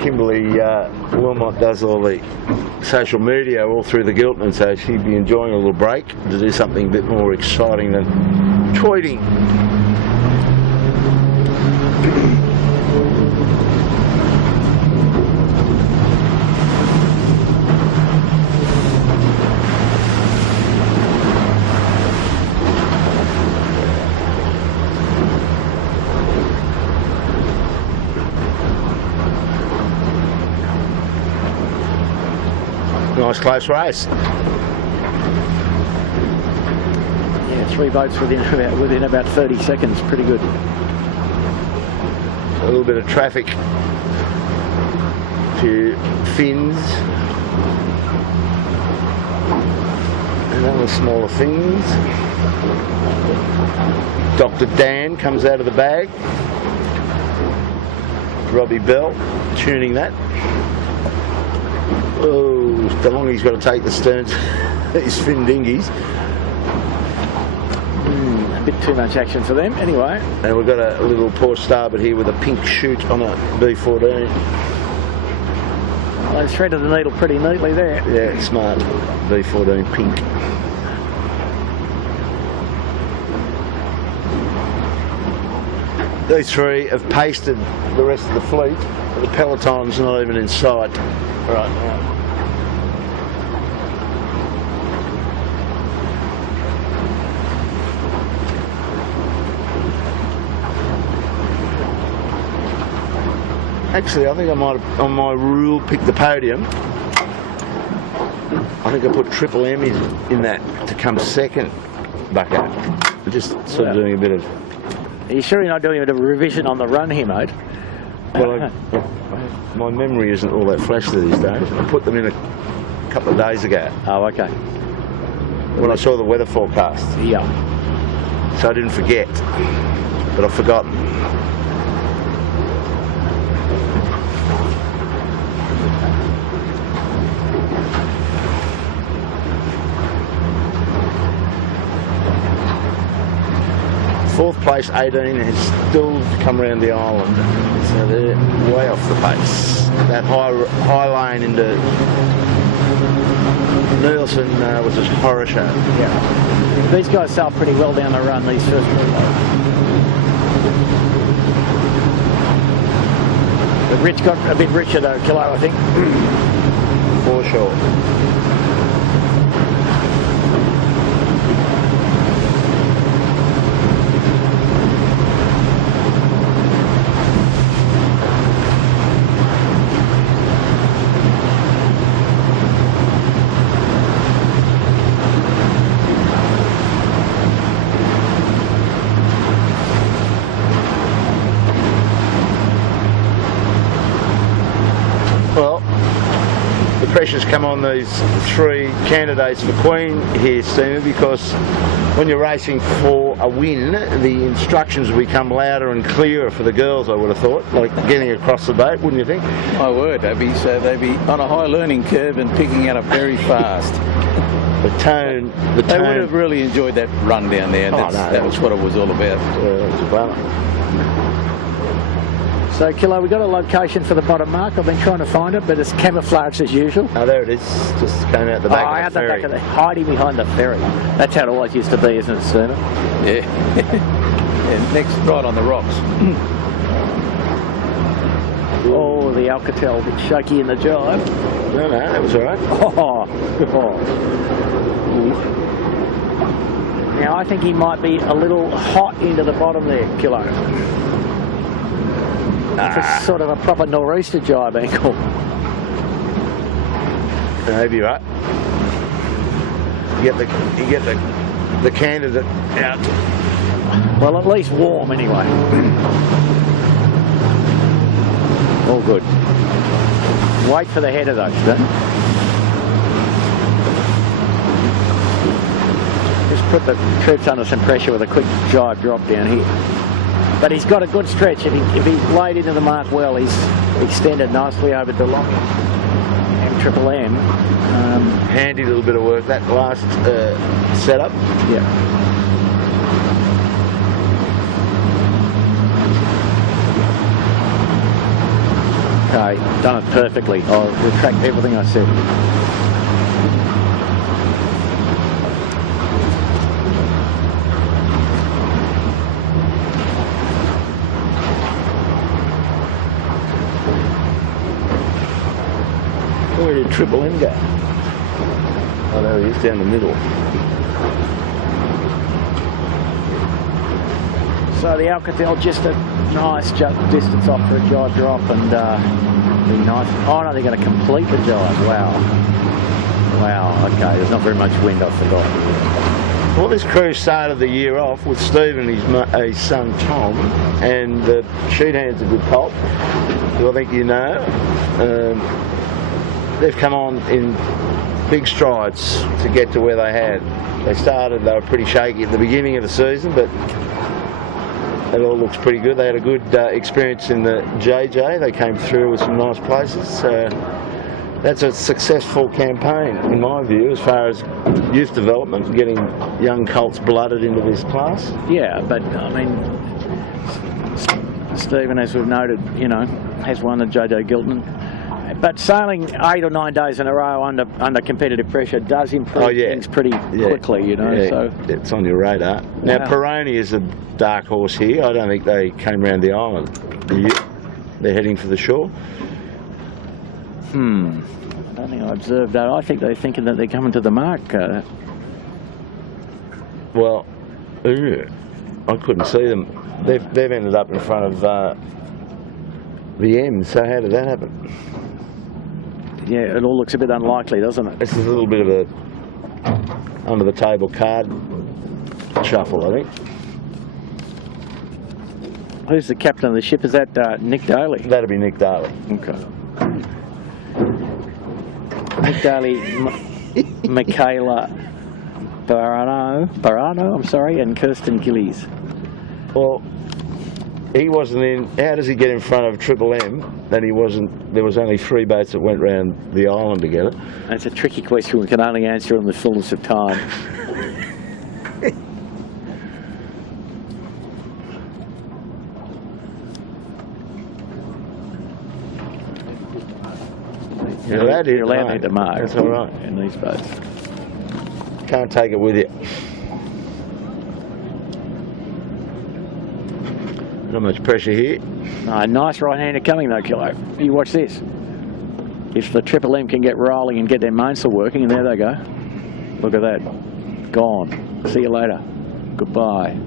Kimberly Wilmot does all the social media all through the Gilton, so she'd be enjoying a little break to do something a bit more exciting than tweeting. Nice close race. Yeah, 3 boats within about 30 seconds. Pretty good. A little bit of traffic to Fins. And other smaller things. Dr. Dan comes out of the bag. Robbie Bell tuning that. Oh, DeLonghi's got to take the sterns. These fin dinghies. A bit too much action for them. Anyway. And we've got a little port starboard here with a pink chute on a B14. Well, they threaded the needle pretty neatly there. Yeah, smart. B14 pink. These 3 have pasted the rest of the fleet. The peloton's not even in sight right now. Actually, I think I might have, on my rule, pick the podium. I think I put Triple M in that to come second, Bucko. Just sort of doing a bit of... Are you sure you're not doing a bit of a revision on the run here, mate? Well, my memory isn't all that flashy these days. I put them in a couple of days ago. Oh, okay. When I saw the weather forecast. Yeah. So I didn't forget, but I've forgotten. Fourth place, 18, has still come around the island, so they're way off the pace. That high lane into Nielsen was a horror show. Yeah. These guys sail pretty well down the run, these first 3 boats. But Rich got a bit richer though, Kilo, I think. For sure. Pressure's come on these 3 candidates for Queen here, Stephen, because when you're racing for a win, the instructions will become louder and clearer for the girls, I would have thought, like getting across the boat, wouldn't you think? My word, they'd be on a high learning curve and picking it up very fast. The tone. They would have really enjoyed that run down there. That was what it was all about. It was a glamour. So, Kilo, we got a location for the bottom mark. I've been trying to find it, but it's camouflaged as usual. Oh, there it is. Just came out the back of the ferry. Out the back of the, hiding behind the ferry. That's how it always used to be, isn't it, Stephen? Yeah. Yeah, next, right on the rocks. Oh, the Alcatel, a bit shaky in the jive. No, that was all right. Oh. Now, I think he might be a little hot into the bottom there, Kilo. It's sort of a proper nor'easter jibe angle. Maybe you're right. You get the candidate out Well, at least warm anyway. All good. Wait for the header though, Steve. Just put the troops under some pressure with a quick drive drop down here. But he's got a good stretch. If he's laid into the mark well, he's extended nicely over DeLong and Triple M. Handy little bit of work that last setup. Yeah. Okay, done it perfectly. I'll retract everything I said. Where did Triple M go? Oh, there he is, down the middle. So the Alcatel just a nice distance off for a jive drop and be nice. Oh no, they're going to complete the jive. Wow. Wow, okay, there's not very much wind, I forgot. Well, this crew started the year off with Steve and his son Tom, and the sheet hand's a good colt, who I think you know. They've come on in big strides to get to where they had. They were pretty shaky at the beginning of the season, but it all looks pretty good. They had a good experience in the JJ. They came through with some nice places. That's a successful campaign, in my view, as far as youth development, getting young colts blooded into this class. Yeah, but I mean, Stephen, as we've noted, you know, has won the JJ Gilton. But sailing 8 or 9 days in a row under competitive pressure does improve things pretty quickly, you know. Yeah, so it's on your radar. Now, Peroni is a dark horse here. I don't think they came around the island. They're heading for the shore. I don't think I observed that. I think they're thinking that they're coming to the mark. Well, I couldn't see them. They've ended up in front of the M. So how did that happen? Yeah, it all looks a bit unlikely, doesn't it? This is a little bit of a under the table card shuffle, I think. Who's the captain of the ship? Is that Nick Daly? That'll be Nick Daly. Okay. Nick Daly, Michaela Barano, I'm sorry, and Kirsten Gillies. Well, he wasn't in. How does he get in front of Triple M? Then he wasn't. There was only 3 boats that went round the island together. That's a tricky question. We can only answer in the fullness of time. You're allowed to hit the mark. That's all right. In these boats. Can't take it with you. Not much pressure here. No, nice right-hander coming though, Kilo. You watch this. If the Triple M can get rolling and get their mainsail working, and there they go. Look at that. Gone. See you later. Goodbye.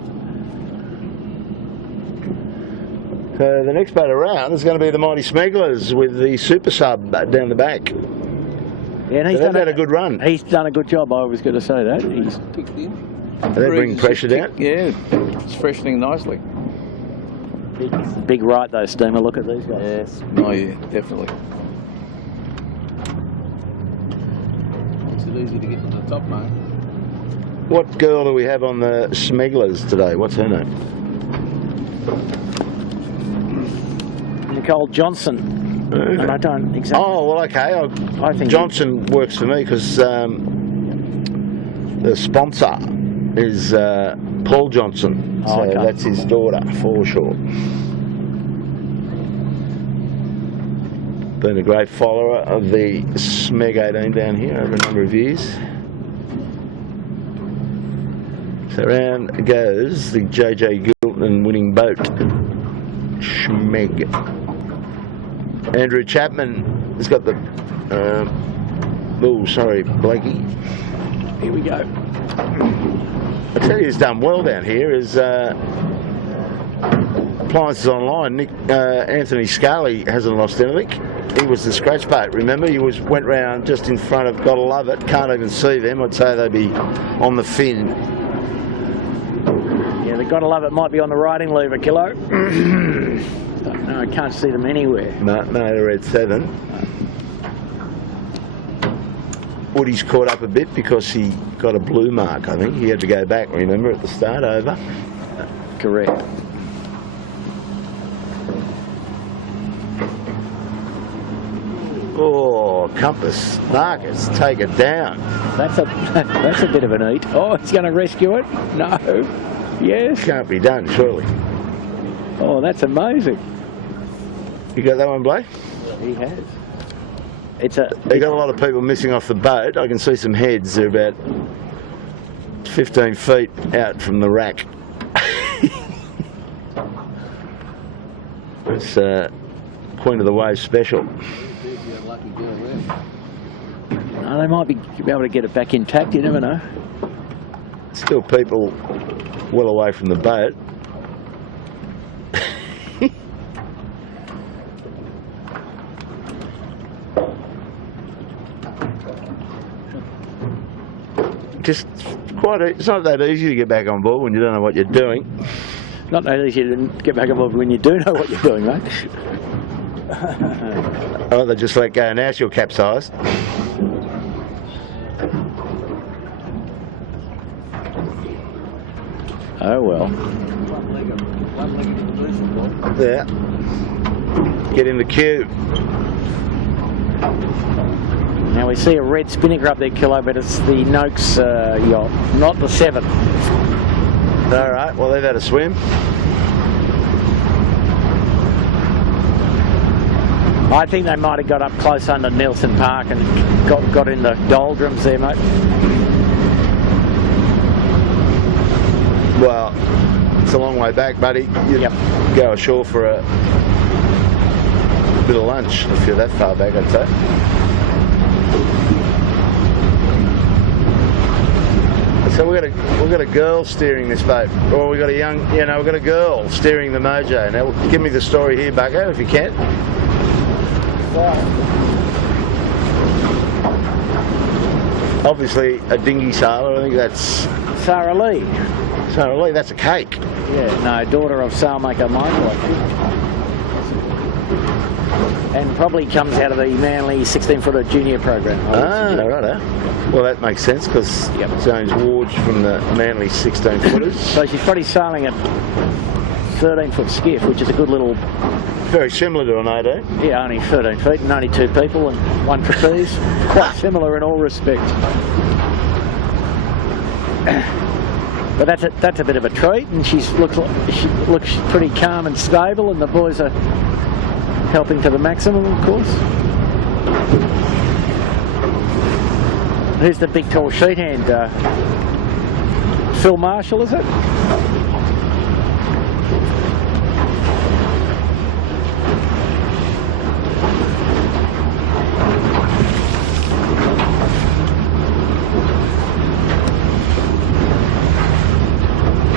So the next boat around is going to be the Mighty Smugglers with the Super Sub down the back. Yeah, and he's done a good run. He's done a good job. I was going to say that. He's They bring pressure down. Yeah, it's freshening nicely. Big right though, Steamer. Look at these guys. Yes. Oh yeah, definitely. Makes it easy to get to the top, mate. What girl do we have on the Smugglers today? What's her name? Nicole Johnson. And I don't exactly. Oh well, okay. I think Johnson works for me because the sponsor is Paul Johnson. So okay. That's his daughter, for sure. Been a great follower of the Smeg 18 down here over a number of years. So around goes the JJ Gilton winning boat, Schmeg. Andrew Chapman has got the, Blakey. Here we go. I tell you, he's done well down here. Is Appliances Online. Anthony Scully hasn't lost anything. He was the scratch boat. Remember, he went round just in front of. Gotta love it. Can't even see them. I'd say they'd be on the fin. Yeah, the We've got to love it. Might be on the riding lever, Kilo. No, I can't see them anywhere. No, they're at 7. Woody's caught up a bit because he got a blue mark, I think. He had to go back, remember, at the start over. Correct. Oh, Compass. Marcus, take it down. That's a bit of an eat. Oh, he's going to rescue it? No. Yes. Can't be done, surely. Oh, that's amazing. You got that one, Blake? He has. They got a lot of people missing off the boat. I can see some heads. They're about 15 feet out from the rack. It's Queen of the Wave special. Oh, they might be able to get it back intact. You never know. Still people well away from the boat. Just it's not that easy to get back on board when you don't know what you're doing. Not that easy to get back on board when you do know what you're doing, mate. Oh, they just let go. Now you're capsized. Oh well. Yeah. Get in the queue. Now we see a red Spinnaker up there, Kilo, but it's the Noakes yacht, not the 7. All right, well, they've had a swim. I think they might have got up close under Nelson Park and got in the doldrums there, mate. Well, it's a long way back, buddy. You go ashore for a bit of lunch if you're that far back, I'd say. So we've got a girl steering this boat, or we've got a young, we've got a girl steering the Mojo. Now, give me the story here, Bucko, if you can. Obviously, a dinghy sailor. I think that's Sarah Lee. Sarah Lee. That's a cake. Yeah, no, daughter of sailmaker Michael, I think. And probably comes out of the Manly 16-footer junior program. Righto. Well, that makes sense because James Ward's from the Manly 16-footers. So she's probably sailing a 13-foot skiff, which is a good little... Very similar to an 18. Yeah, only 13 feet and only 2 people and 1 trapeze. Quite similar in all respects. But that's a bit of a treat, and she looks pretty calm and stable, and the boys are helping to the maximum, of course. Who's the big tall sheet hand? Phil Marshall, is it?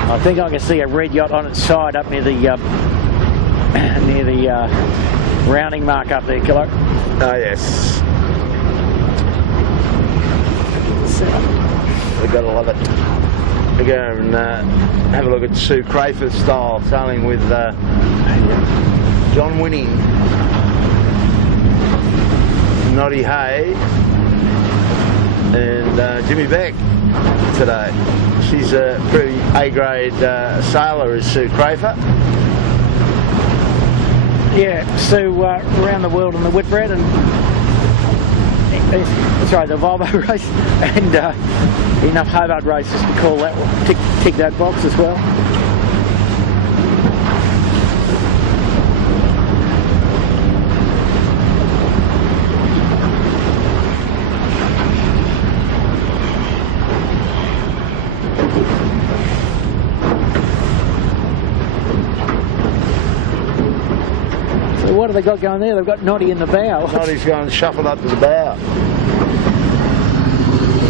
I think I can see a red yacht on its side up near the rounding mark up there, Kilo. Oh, yes. We've got to love it. We go and have a look at Sue Crayford style sailing with John Winning, Noddy Hay, and Jimmy Beck today. She's a pretty A-grade sailor, is Sue Crayford. Yeah, Sue around the world in the Whitbread and the Volvo race and enough Hobart races to call that one, tick that box as well. What have they got going there? They've got Noddy in the bow. Noddy's going shuffled up to the bow.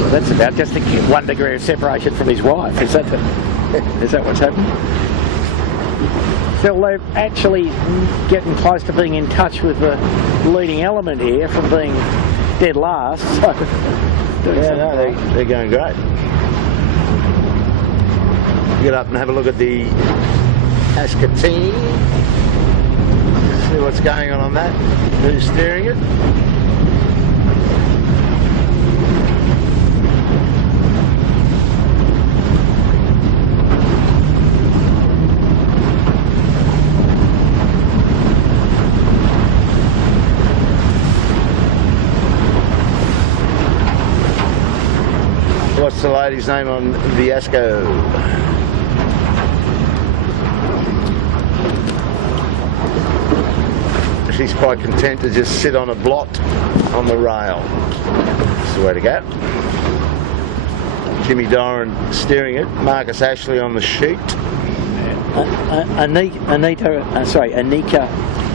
That's about just 1 degree of separation from his wife. Is that what's happening? So they're actually getting close to being in touch with the leading element here from being dead last. So yeah, no, they're going great. get up and have a look at the Ascatini. See what's going on that. Who's steering it? What's the lady's name on the Asco? She's quite content to just sit on a blot on the rail. That's the way to go. Jimmy Doran steering it. Marcus Ashley on the sheet. Anika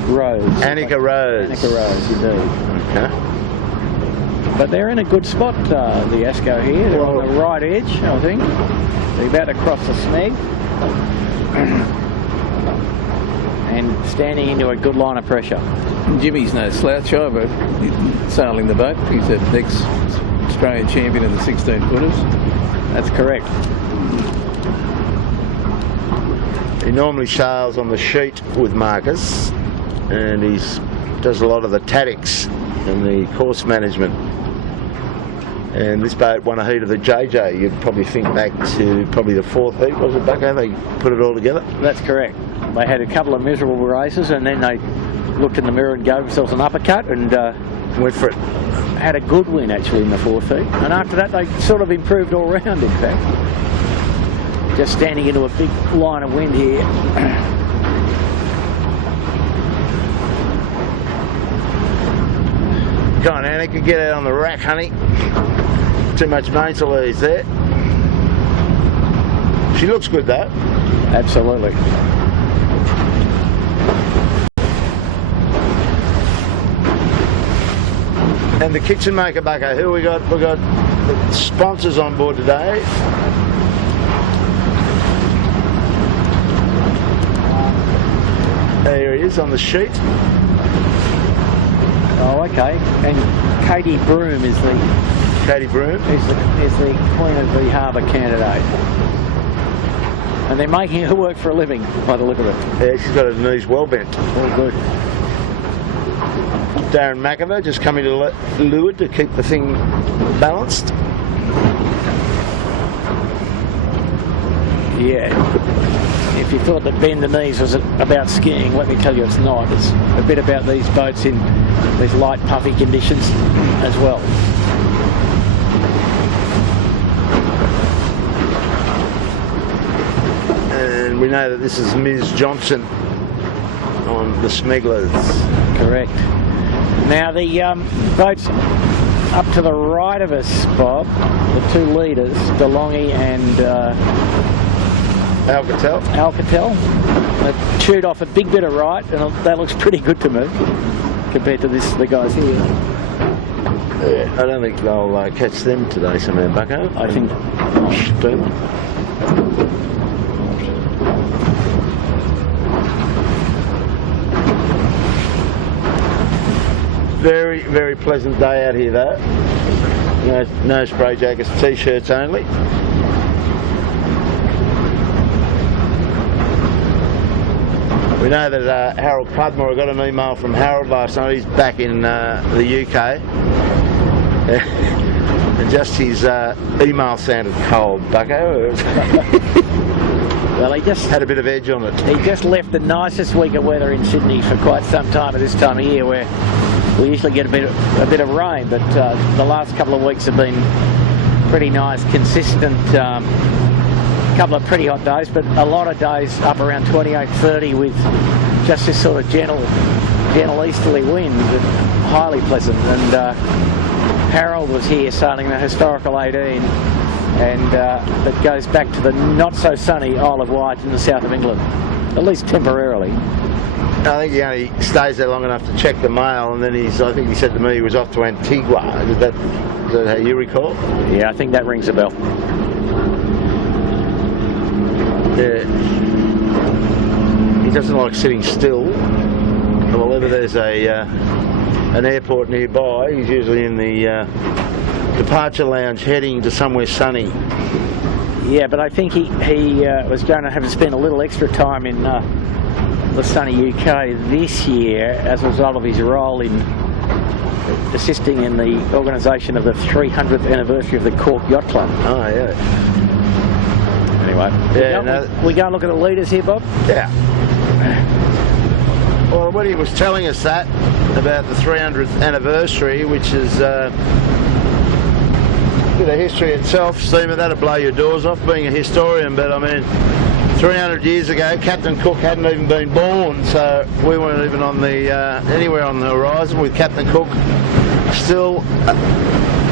Rose. Annika Rose. Annika Rose, indeed. Okay. But they're in a good spot, the Asco here. They're on the right edge, I think. They're about to cross the snag. And standing into a good line of pressure. Jimmy's no slouch either, sailing the boat. He's the next Australian champion in the 16-footers. That's correct. He normally sails on the sheet with Marcus, and he does a lot of the tactics and the course management. And this boat won a heat of the JJ. You'd probably think back to probably the 4th heat, was it, Bucko? They put it all together? That's correct. They had a couple of miserable races, and then they looked in the mirror and gave themselves an uppercut and Went for it. had a good win actually in the 4th heat. And after that they sort of improved all round, in fact. Just standing into a big line of wind here. Come on, Annika, get out on the rack, honey. Too much mainsail ease there. She looks good though. Absolutely. And the kitchen maker, Bucko, who we got? We got the sponsors on board today. There he is on the sheet. Oh, okay. And Katie Broom is the Katie Broom. is the Queen of the Harbour candidate. And they're making her work for a living by the look of it. Yeah, she's got her knees well bent. All good. Darren McIver just coming to leeward to keep the thing balanced. Yeah. If you thought that bend the knees was about skiing, let me tell you it's not. It's a bit about these boats in these light puffy conditions as well. And we know that this is Ms. Johnson on the Smigglers. Correct. Now the boats up to the right of us, Bob, the 2 leaders, DeLonghi and Alcatel. They've chewed off a big bit of right, and that looks pretty good to me compared to the guys here. Yeah, I don't think they'll catch them today somehow, Bucko. I think Spoon. Very, very pleasant day out here though. No spray jackets, t-shirts only. We know that Harold Cudmore, I got an email from Harold last night. He's back in the UK. And just his email sounded cold, Bucko. Well, he just had a bit of edge on it. He just left the nicest week of weather in Sydney for quite some time at this time of year, where we usually get a bit of rain, but the last couple of weeks have been pretty nice, consistent. Couple of pretty hot days, but a lot of days up around 28, 30 with just this sort of gentle easterly wind, highly pleasant. And Harold was here sailing the historical 18, and that goes back to the not so sunny Isle of Wight in the south of England, at least temporarily. I think he only stays there long enough to check the mail, and then I think he said to me he was off to Antigua. Is that how you recall? Yeah, I think that rings a bell. Yeah. He doesn't like sitting still. Well, whether there's an airport nearby, he's usually in the departure lounge heading to somewhere sunny. Yeah, but I think he was going to have to spend a little extra time in the sunny UK this year as a result of his role in assisting in the organisation of the 300th anniversary of the Cork Yacht Club. Oh, yeah. Anyway, we go and look at the leaders here, Bob? Yeah. Well, when he was telling us that about the 300th anniversary, which is a bit of history itself, Stephen, that'll blow your doors off being a historian, but I mean, 300 years ago, Captain Cook hadn't even been born, so we weren't even on the anywhere on the horizon with Captain Cook. Still,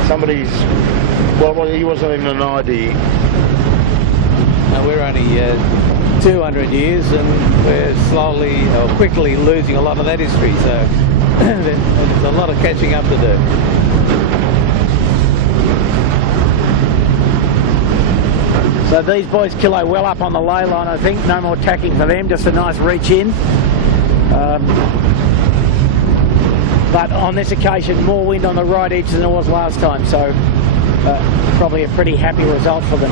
somebody's, well, he wasn't even an idea. Now we're only 200 years, and we're slowly or quickly losing a lot of that history, so there's a lot of catching up to do. So these boys kilo well up on the lay line, I think. No more tacking for them, just a nice reach in. But on this occasion, more wind on the right edge than there was last time, so probably a pretty happy result for them.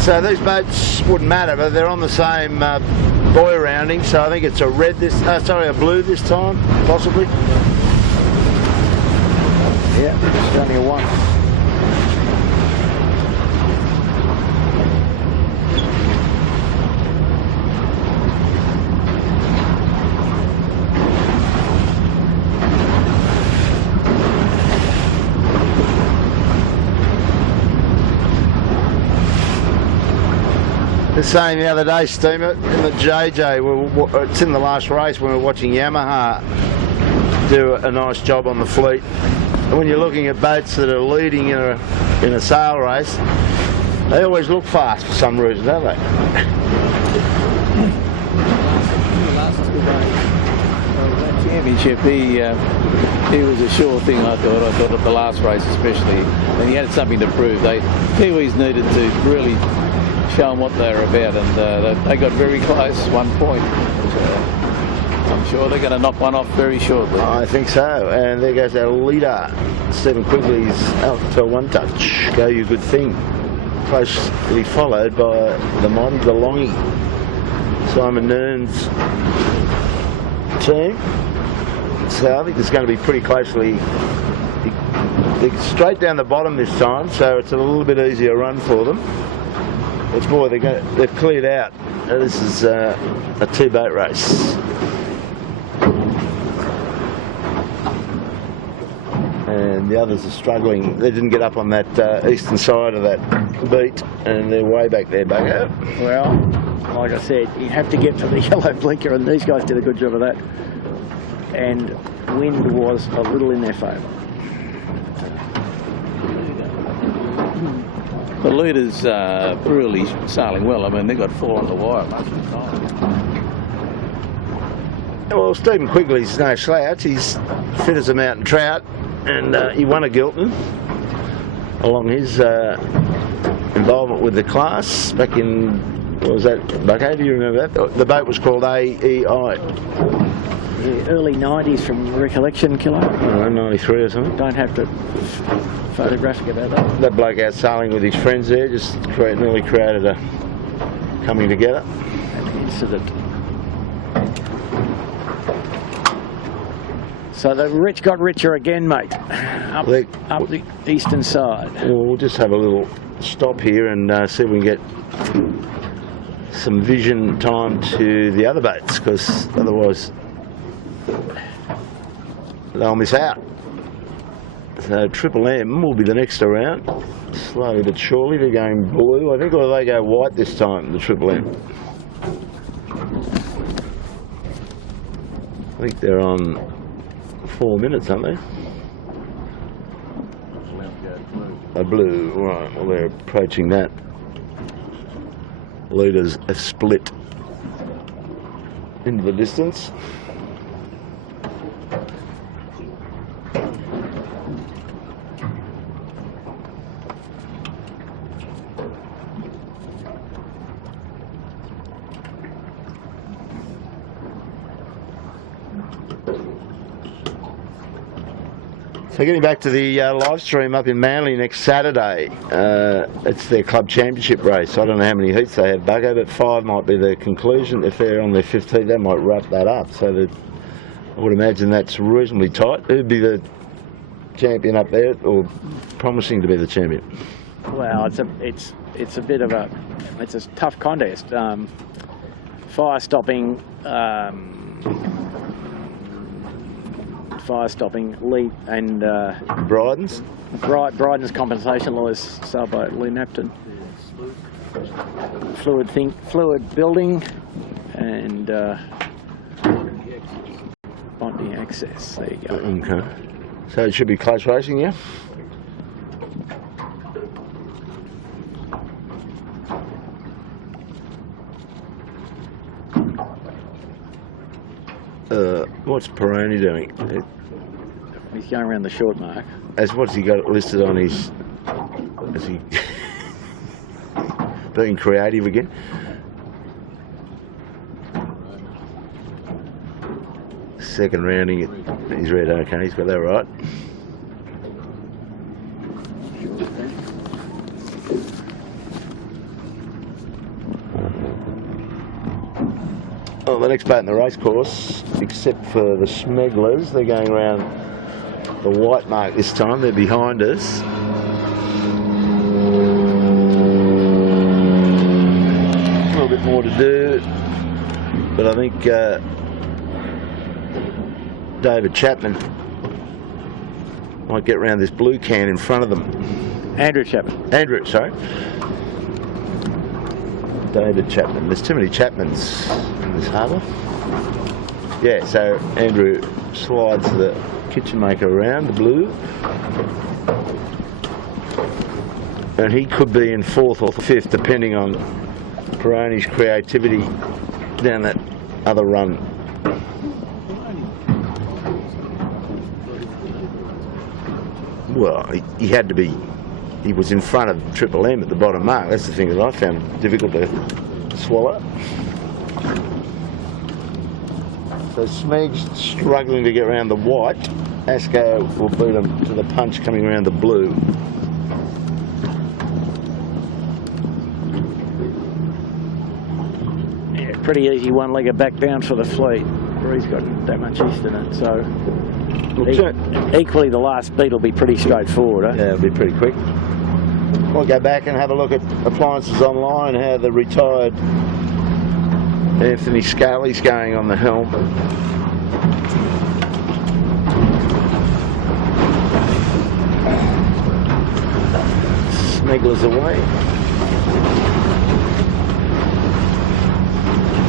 So these boats wouldn't matter, but they're on the same buoy rounding, so I think it's a red this, sorry, a blue this time, possibly. Yeah, it's only a one. The same the other day, Steamer, in the JJ, it's in the last race when we were watching Yamaha do a nice job on the fleet. And when you're looking at boats that are leading in a sail race, they always look fast for some reason, don't they? The last 2 days of that championship, he was a sure thing, I thought at the last race especially, and he had something to prove. Kiwis needed to really show them what they're about, and they got very close, 1 point. I'm sure they're going to knock one off very shortly. I think so, and there goes our leader, Stephen Quigley's Alcatel One Touch. Go you good thing. Closely followed by the mighty DeLonghi, Simon Nern's team. So I think it's going to be pretty closely, straight down the bottom this time, so it's a little bit easier run for them. But boy, they've cleared out. This is a 2-boat race. And the others are struggling. They didn't get up on that eastern side of that beat, and they're way back there, bugger. Well, like I said, you have to get to the yellow blinker, and these guys did a good job of that. And wind was a little in their favour. The leaders really sailing well. I mean, they got 4 on the wire most of the time. Well, Stephen Quigley's no slouch. He's fit as a mountain trout, and he won a Gilton along his involvement with the class back in, what was that, Bucko? Do you remember that? The boat was called AEI. The early 90s from recollection, Kilo. 93 or something. Don't have to photographic about that. That bloke out sailing with his friends there just nearly created a coming together. An incident. So the rich got richer again, mate. Up the eastern side. Well, we'll just have a little stop here and see if we can get some vision time to the other boats, because otherwise they'll miss out. So Triple M will be the next around. Slowly but surely they're going blue, I think, or they go white this time, the Triple M. I think they're on 4 minutes, aren't they? A blue, right, well they're approaching that. Leaders have split into the distance. So getting back to the live stream up in Manly next Saturday, it's their club championship race. I don't know how many heats they have, Buggo, but 5 might be the conclusion. If they're on their 5th heat, they might wrap that up. So that, I would imagine that's reasonably tight. Who'd be the champion up there, or promising to be the champion? Well, it's a bit of a tough contest. Fire stopping Lee and Bryden's? Bryden's compensation lawyers sold by Lee Napton. Fluid building and bonding access. There you go. Okay. So it should be close racing, yeah? What's Peroni doing? He's going around the short mark. What's he got listed on his... Is he being creative again? Second rounding it. He's read okay, he's got that right. Well, the next boat in the race course, except for the Smegglers, they're going around the white mark this time. They're behind us. A little bit more to do, but I think David Chapman might get around this blue can in front of them. Andrew Chapman. Andrew, sorry. David Chapman. There's too many Chapmans in this harbour. Yeah, so Andrew slides the kitchen maker around the blue. And he could be in 4th or 5th, depending on Peroni's creativity down that other run. Well, he had to be. He was in front of Triple M at the bottom mark. That's the thing that I found difficult to swallow. So Smeg's struggling to get around the white. Asco will beat him to the punch coming around the blue. Yeah, pretty easy one-legger back down for the fleet. He's got that much east in it, so equally the last beat will be pretty straightforward. Eh? Yeah, it'll be pretty quick. We'll go back and have a look at appliances online, how the retired Anthony Scaly's going on the helm. Smegglers away.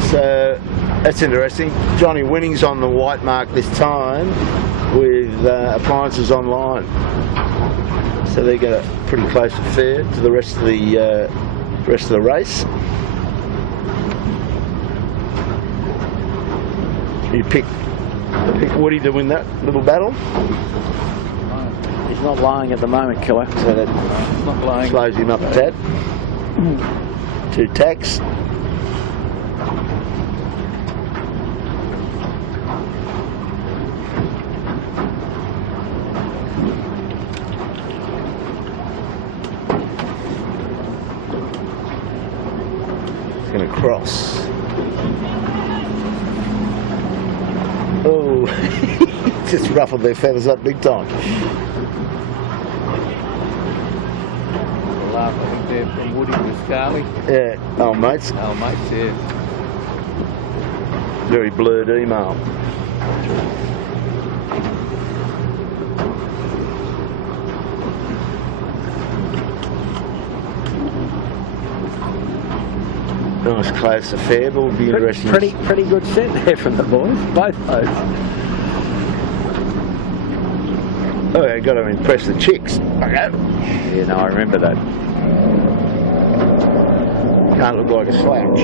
So that's interesting. Johnny Winning's on the white mark this time with appliances online. So they get a pretty close affair to the rest of the race. You pick Woody to win that little battle. He's not lying at the moment, Killer. So that Not lying. slows him up a tad. 2 tacks. Going to cross. Oh, just ruffled their feathers up big time. Laugh, I think they're from Woody to Scarley. Yeah, oh mates. Oh, mates, yeah. Very blurred email. Nice close affair, but will be interesting. Pretty good set there from the boys, both boats. Oh, yeah, got to impress the chicks. Okay. Yeah, no, I remember that. Can't look like a slouch.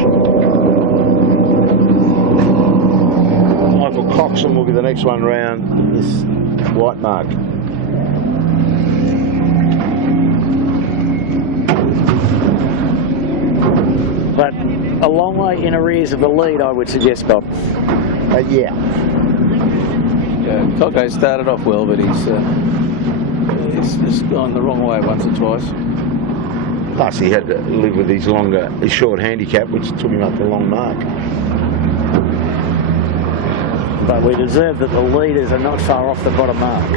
Michael Coxon will be the next one round this white mark. But a long way in arrears of the lead, I would suggest, Bob. Yeah. Yeah, Coco started off well, but he's it's just gone the wrong way once or twice. Plus, he had to live with his short handicap, which took him up the long mark. But we deserve that the leaders are not far off the bottom mark.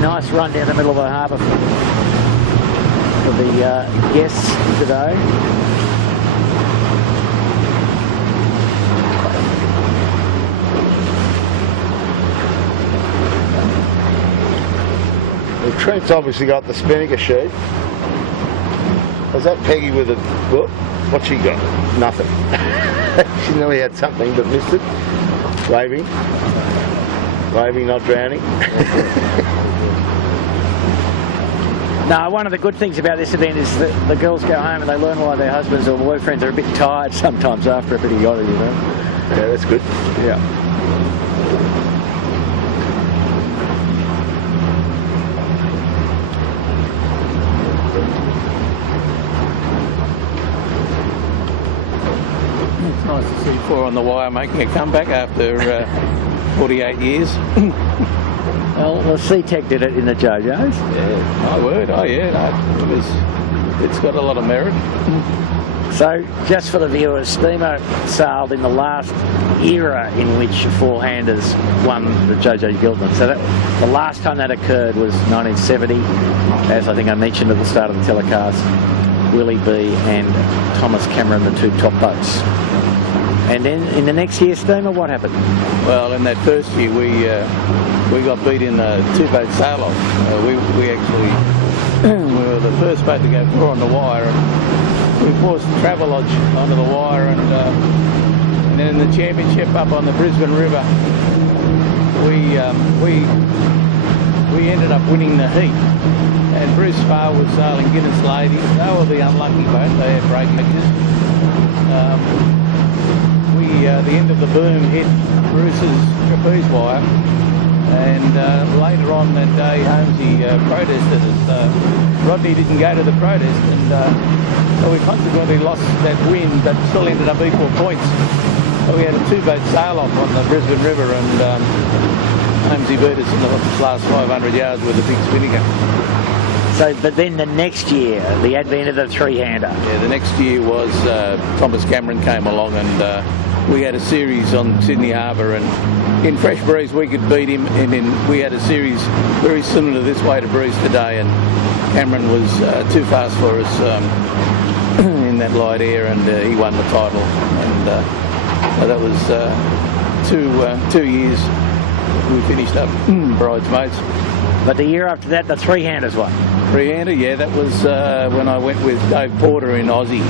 Nice run down the middle of the harbour for the guests today. Well, Trent's obviously got the Spinnaker sheet. Was that Peggy with a... What's she got? Nothing. She nearly had something but missed it. Waving. Waving, not drowning. No, one of the good things about this event is that the girls go home and they learn why their husbands or boyfriends are a bit tired sometimes after a bit of yachting, you know. Yeah, that's good. Yeah. It's nice to see four on the wire making a comeback after 48 years. Well, the C-Tech did it in the JoJo's. Yeah, my word. Oh, yeah. It's got a lot of merit. So, just for the viewers, Steamer sailed in the last era in which four-handers won the JoJo Giltman. So the last time that occurred was 1970, as I think I mentioned at the start of the telecast. Willie B and Thomas Cameron, the two top boats. And then in the next year, Steamer, what happened? Well, in that first year, we got beat in a two-boat sail-off. We actually we were the first boat to go four on the wire, and we forced the Travelodge onto the wire, and then in the championship up on the Brisbane River, we ended up winning the heat. And Bruce Farr was sailing Guinness Lady. They were the unlucky boat. They had brake mechanism. The end of the boom hit Bruce's trapeze wire, and later on that day Holmesy protested as Rodney didn't go to the protest, and so we consequently lost that win, but still ended up equal points. So we had a two-boat sail-off on the Brisbane River, and Holmesy beat us in the last 500 yards with a big Spinnaker. So, but then the next year, the advent of the three-hander. Yeah, the next year was Thomas Cameron came along, and we had a series on Sydney Harbour, and in fresh breeze we could beat him, and then we had a series very similar to this way to breeze today, and Cameron was too fast for us in that light air, and he won the title, and that was 2 years we finished up bridesmaids. But the year after that, the three-handers won. Three-hander, yeah, that was when I went with Dave Porter in Aussie,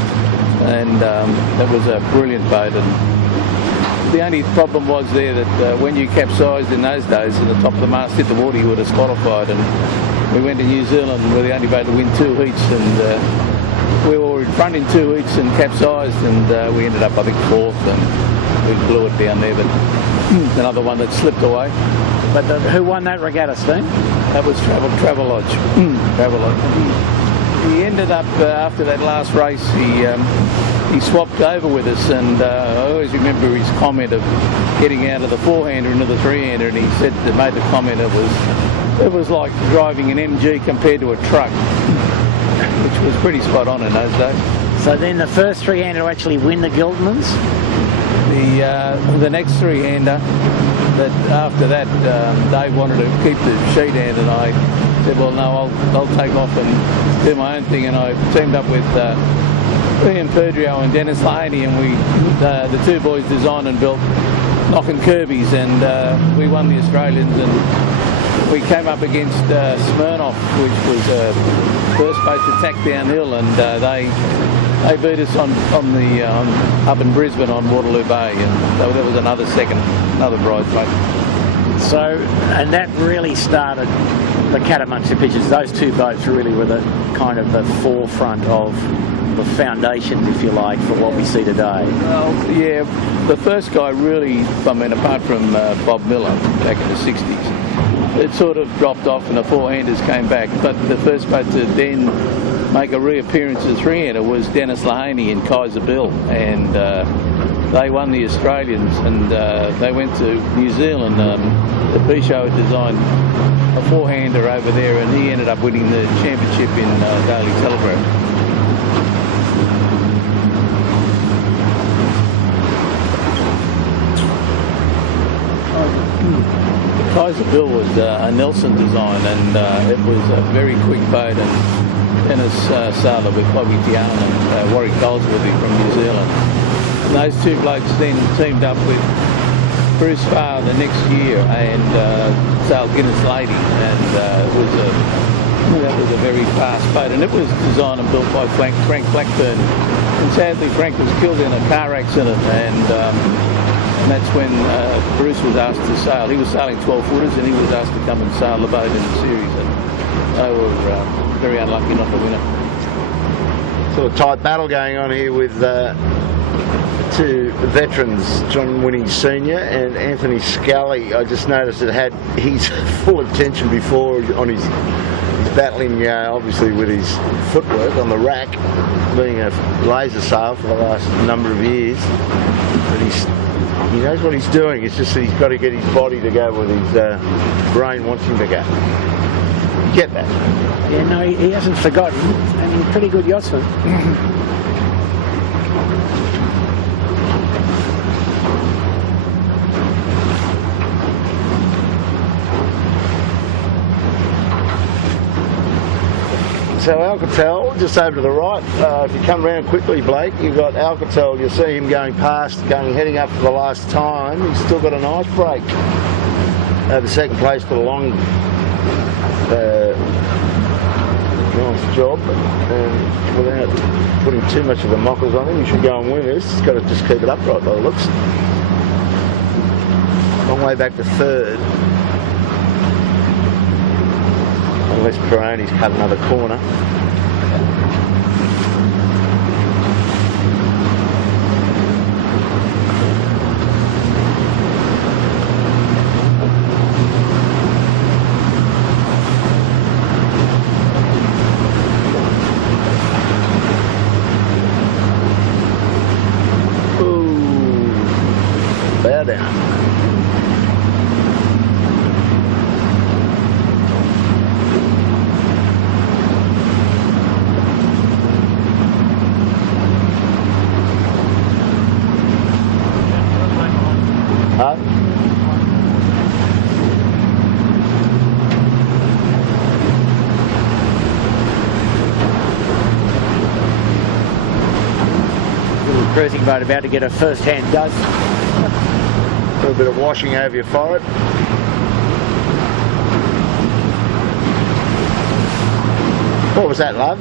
and that was a brilliant boat. And the only problem was there that when you capsized in those days and the top of the mast hit the water, you were disqualified. And we went to New Zealand, we were the only boat to win 2 heats, and we were in front in 2 heats and capsized, and we ended up, I think, 4th, and we blew it down there. But another one that slipped away. But who won that regatta, Steve? That was Travelodge. Travelodge. He ended up after that last race. He swapped over with us, and I always remember his comment of getting out of the four-hander into the three-hander, and he made the comment it was like driving an MG compared to a truck, which was pretty spot on in those days. So then the first three-hander to actually win the Giltmans? The next three-hander, that after that Dave wanted to keep the sheet hand, and I said, well, no, I'll take off and do my own thing, and I teamed up with Ian Perdrio and Dennis Laney, and the two boys designed and built Knockin' Kirby's, and we won the Australians, and we came up against Smirnoff, which was first boat to tack downhill, and they beat us on up in Brisbane on Waterloo Bay, and that was another bridesmaid. So, and that really started the cat amongst the pigeons. Those two boats really were the kind of the forefront of the foundations, if you like, for what we see today. Well, yeah, the first guy really, I mean, apart from Bob Miller back in the 60s, it sort of dropped off and the four-handers came back. But the first boat to then make a reappearance as three-hander was Dennis Lahaney and Kaiser Bill, and they won the Australians, and they went to New Zealand. The Bisho had designed a four-hander over there, and he ended up winning the championship in Daily Telegraph. The Kaiser Bill was a Nelson design, and it was a very quick boat, and Dennis sailed with Bobby Tiana and Warwick Goldsworthy from New Zealand. And those two blokes then teamed up with Bruce Farr the next year and sailed Guinness Lady, and that was a very fast boat, and it was designed and built by Frank Blackburn. And sadly, Frank was killed in a car accident, and that's when Bruce was asked to sail. He was sailing 12-footers, and he was asked to come and sail the boat in the series, and they were very unlucky not to win it. Sort of tight battle going on here with two veterans, John Winning Sr. and Anthony Scully. I just noticed it had his full attention before on his battling, obviously with his footwork on the rack, being a laser sail for the last number of years. But he knows what he's doing. It's just that he's got to get his body to go where his brain wants him to go. You get that? Yeah, no, he hasn't forgotten, and he's a pretty good yachtsman. So Alcatel, just over to the right, if you come round quickly, Blake, you've got Alcatel, you'll see him going past, heading up for the last time. He's still got a nice break over second place to the long. Nice job, and without putting too much of the mockers on him, he should go and win this. He's got to just keep it upright by the looks. Long way back to third. Unless Peroni's cut another corner. Ooh, bow down. Cruising boat about to get a first-hand dose. A little bit of washing over your forehead. What was that, love?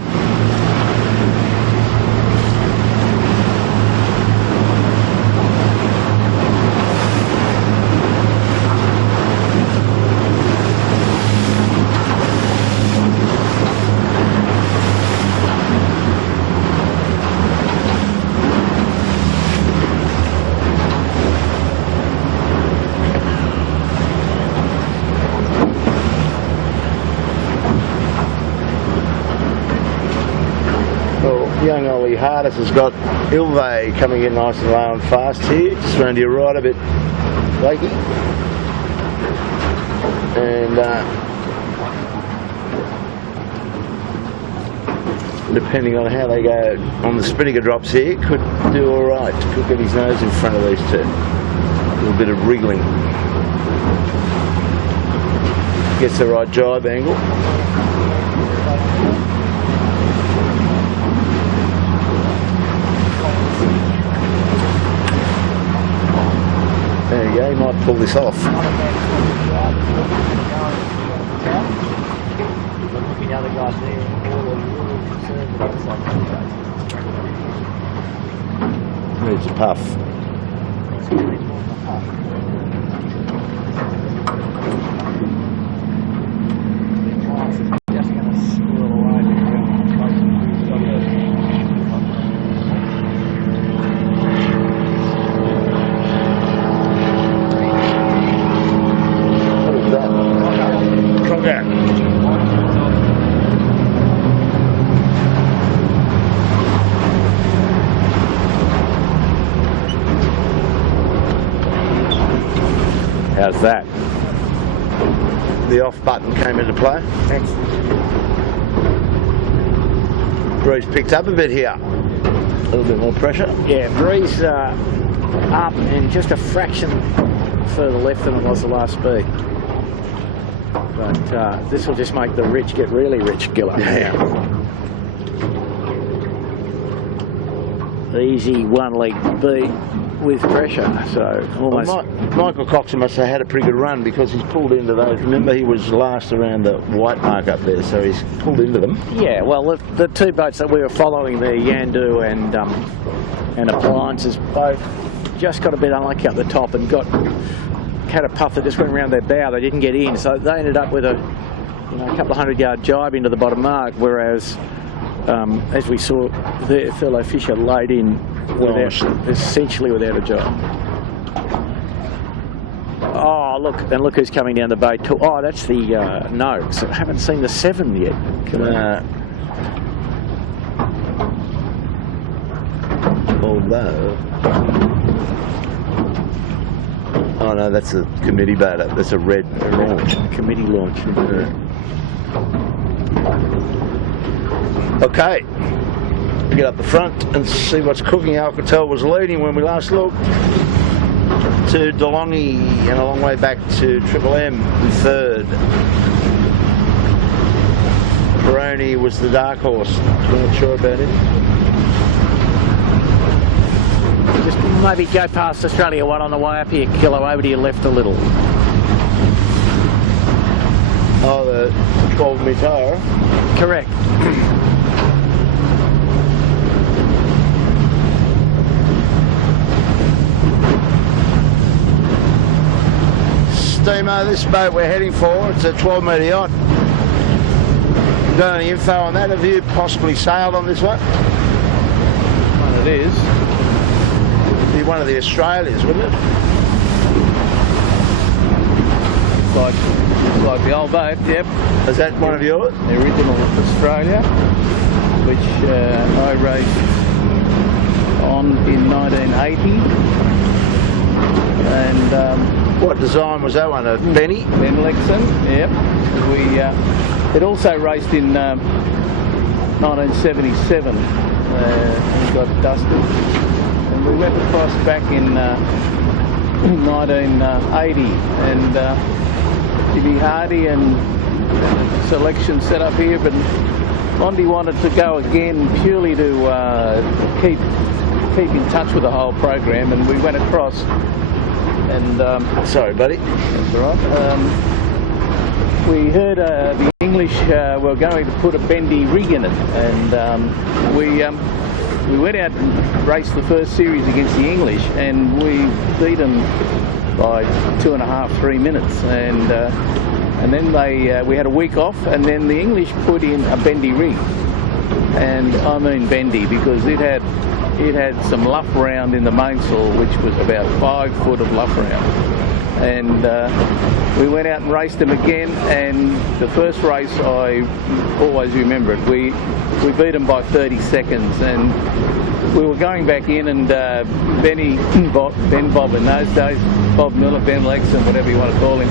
Young Ollie Hardis has got Ilve coming in nice and low and fast here. Just round to your right a bit, Blakey. And depending on how they go on the Spinnaker drops here, could do alright. Could get his nose in front of these two. A little bit of wriggling. Gets the right jibe angle. There you go, he might pull this off. Needs a puff. How's that? The off button came into play. Breeze picked up a bit here. A little bit more pressure. Yeah, breeze up and just a fraction further left than it was the last speed. But this will just make the rich get really rich, Gilla. Yeah. Easy one leg beat with pressure, so almost. Well, Michael Coxon must have had a pretty good run because he's pulled into those. Remember, he was last around the white mark up there, so he's pulled into them. Yeah, well, the two boats that we were following, the Yandu and Appliances, both just got a bit unlucky up the top and had a puff that just went around their bow. They didn't get in, so they ended up with a couple of 100-yard jibe into the bottom mark, whereas as we saw, their fellow fisher laid in essentially without a jibe. Oh, look who's coming down the bay. Oh, that's the Noakes. I haven't seen the 7 yet. Although, oh no, that's a committee boat. That's a red launch. Committee launch. Okay, we get up the front and see what's cooking. Alcatel was leading when we last looked to DeLonghi and a long way back to Triple M in third. Peroni was the dark horse. Not sure about it. Just maybe go past Australia One on the way up here, Kilo, over to your left a little. Oh, the 12 metre. Correct. Steamer, this boat we're heading for, it's a 12 metre yacht. Got any info on that? Have you possibly sailed on this one? Well, it is. It'd be one of the Australias, wouldn't it? It's like the old boat, yep. Is that one of yours? The original Australia, which I raced on in 1980. And what design was that one? A Benny? Ben Lexon, yep. It also raced in 1977. It got dusted. And we went across back in 1980. And Jimmy Hardy and selection set up here, but Mondi wanted to go again purely to keep in touch with the whole program, and we went across. And sorry, buddy. That's all right. We heard the English were going to put a bendy rig in it, and we went out and raced the first series against the English, and we beat them by 2.5, 3 minutes, and then we had a week off, and then the English put in a bendy rig, and I mean bendy because it had some luff round in the mainsail, which was about 5 foot of luff round, and we went out and raced them again, and the first race I always remember it. We beat them by 30 seconds, and we were going back in, and Ben Bob in those days, Bob Miller, Ben Lexon, whatever you want to call him,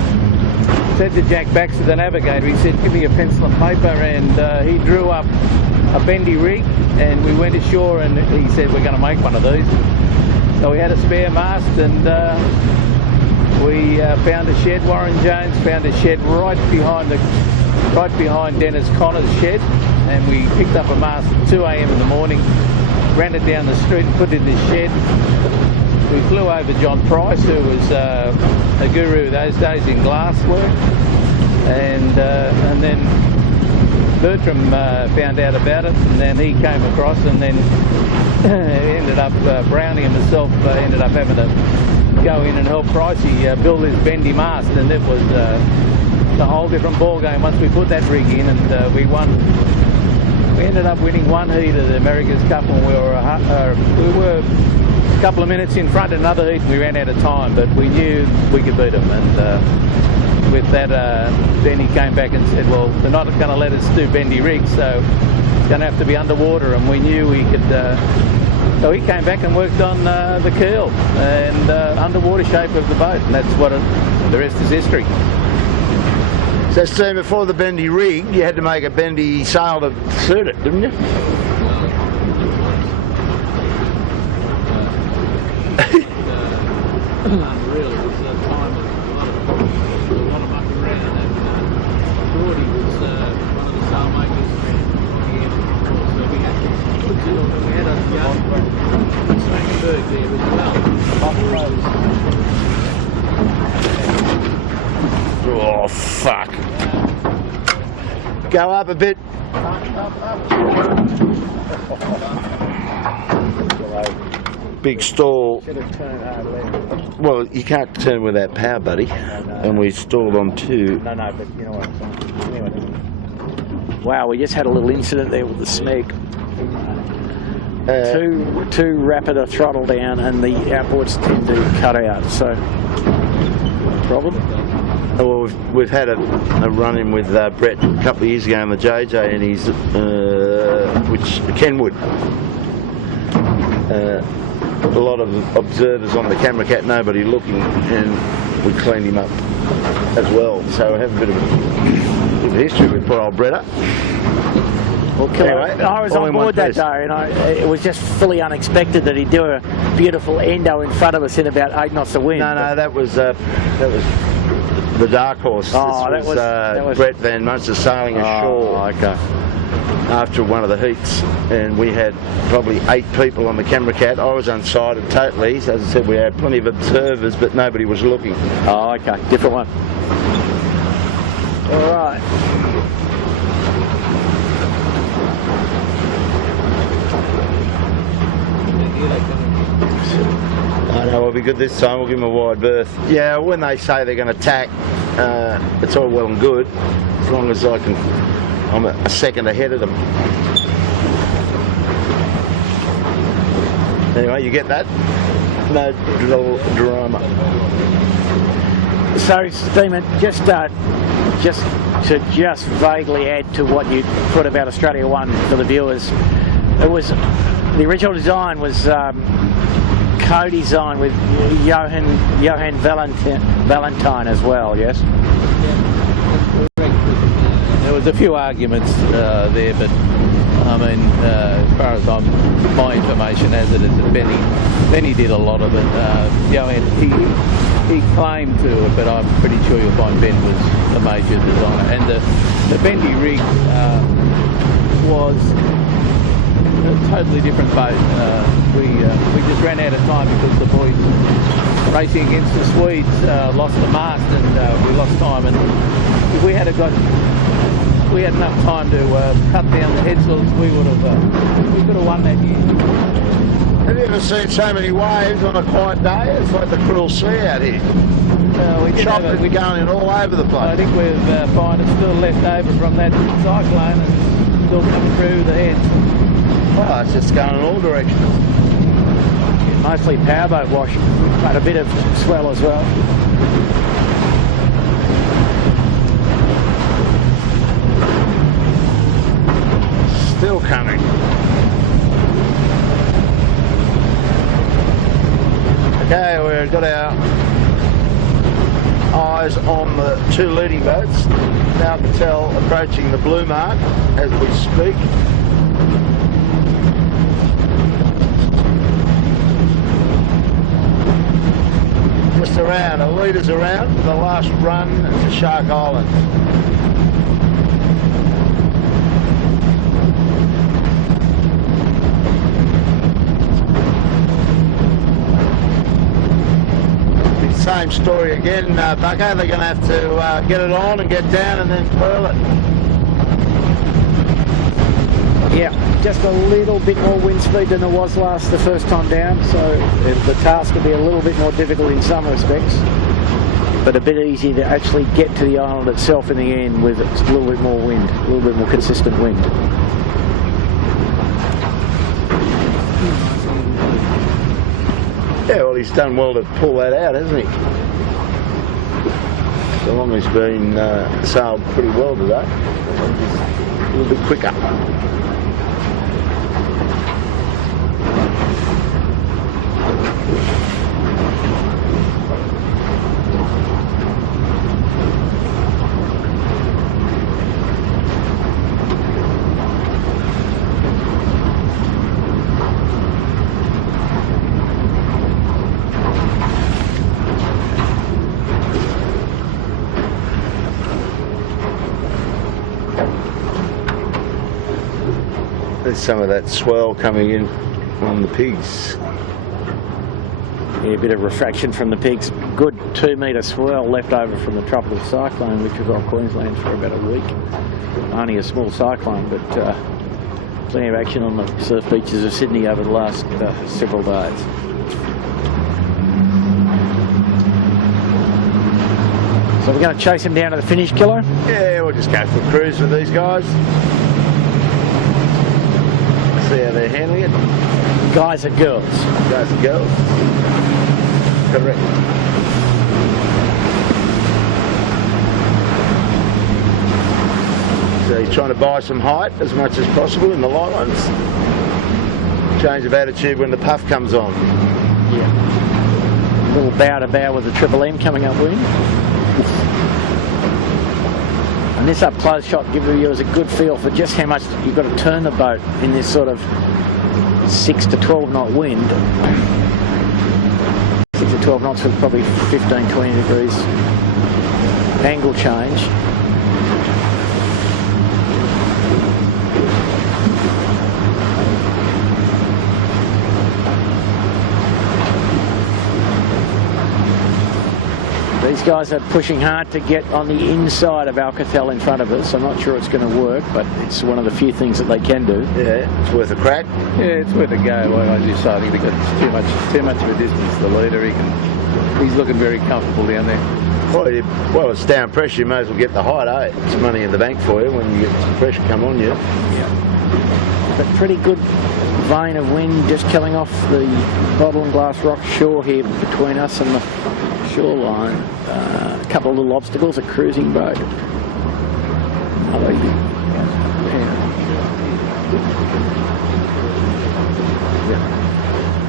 said to Jack Baxter, the navigator, he said, give me a pencil and paper, and he drew up a bendy rig, and we went ashore, and he said, we're going to make one of these. So we had a spare mast, and we found a shed. Warren Jones found a shed right behind Dennis Connor's shed, and we picked up a mast at 2 a.m. in the morning, ran it down the street and put it in the shed. We flew over John Price, who was a guru those days in glass work, and then Bertram found out about it, and then he came across, and then ended up Brownie and myself ended up having to go in and help Pricey build his bendy mast, and it was a whole different ball game once we put that rig in, and we won. We ended up winning one heat of the America's Cup, and we were a couple of minutes in front in another heat, and we ran out of time, but we knew we could beat them, and with that, then he came back and said, well, they're not going to let us do bendy rigs, so it's going to have to be underwater, and we knew we could So he came back and worked on the keel and underwater shape of the boat, and that's what the rest is history. So, Steve, before the bendy rig, you had to make a bendy sail to suit it, didn't you? Unreal. It was a time of a lot of mucking around, and Geordie was one of the sailmakers. So we had a young Spinnaker there as well. Oh, fuck. Go up a bit. Big stall. Well, you can't turn without power, buddy. And we stalled on two. No, but you know what I'm saying. Anyway. Wow, we just had a little incident there with the Smeg. Too rapid a throttle down, and the outboards tend to cut out. So, problem. Well, we've had a run-in with Brett a couple of years ago in the JJ, and he's Kenwood. A lot of observers on the camera cat, nobody looking, and we cleaned him up as well. So we have a bit of history with poor old Bretta. Anyway, I was on board that day, and it was just fully unexpected that he'd do a beautiful endo in front of us in about 8 knots of wind. No, that was the dark horse. Oh, that was Brett Van Munster sailing ashore. Oh, okay. After one of the heats, and we had probably 8 people on the camera cat. I was unsighted totally. As I said, we had plenty of observers, but nobody was looking. Oh, okay, different one. All right. I know we'll be good this time. We'll give them a wide berth. Yeah, when they say they're going to tack, it's all well and good, as long as I'm a second ahead of them. Anyway, you get that? No drama. So, Stephen, just to vaguely add to what you put about Australia One for the viewers, the original design was co-design with Johan Valentine as well, yes? There was a few arguments there, but I mean, as far as my information has it, is that Benny did a lot of it. Johan, he claimed to it, but I'm pretty sure you'll find Ben was the major designer. And the bendy rig was a totally different boat. We just ran out of time because the boys racing against the Swedes lost the mast, and we lost time. And if we had enough time to cut down the headsails, we could have won that year. Have you ever seen so many waves on a quiet day? It's like the cruel sea out here. We chopping, we're going in all over the place. I think we've find it's still left over from that cyclone and still coming through the heads. Oh, it's just going in all directions. Mostly powerboat wash, but a bit of swell as well. Still coming. Okay, we've got our eyes on the 2 leading boats. Alcatel approaching the blue mark as we speak. Just around, a leader's around for the last run to Shark Island. Same story again, Bucko. They're going to have to get it on and get down and then twirl it. Yeah, just a little bit more wind speed than there was the first time down, so the task will be a little bit more difficult in some respects, but a bit easier to actually get to the island itself in the end with a little bit more wind, a little bit more consistent wind. Yeah, well, he's done well to pull that out, hasn't he? So long as he's been sailed pretty well today. A little bit quicker. There's some of that swell coming in on the pigs. Yeah, a bit of refraction from the pigs. Good 2 metre swell left over from the tropical cyclone, which was on Queensland for about a week. Only a small cyclone, but plenty of action on the surf beaches of Sydney over the last several days. So we're going to chase him down to the finish, Killer? Yeah, we'll just go for a cruise with these guys. See how they're handling it. Guys and girls. Guys and girls. Correct. So he's trying to buy some height as much as possible in the light ones. Change of attitude when the puff comes on. Yeah. A little bow to bow with the Triple M coming upwind. And this up close shot gives you a good feel for just how much you've got to turn the boat in this sort of 6 to 12 knot wind. 6 to 12 knots with probably 15, 20 degrees angle change. These guys are pushing hard to get on the inside of Alcatel in front of us. I'm not sure it's going to work, but it's one of the few things that they can do. Yeah, it's worth a crack. Yeah, it's worth a go. Like I just say, I think they've got too much of a distance. The leader, he's looking very comfortable down there. Well, it's down pressure. You may as well get the height, eh? It's money in the bank for you when you get some pressure come on you. Yeah. But pretty good vein of wind just killing off the bottle and glass rock shore here between us and the shoreline. A couple of little obstacles, a cruising boat.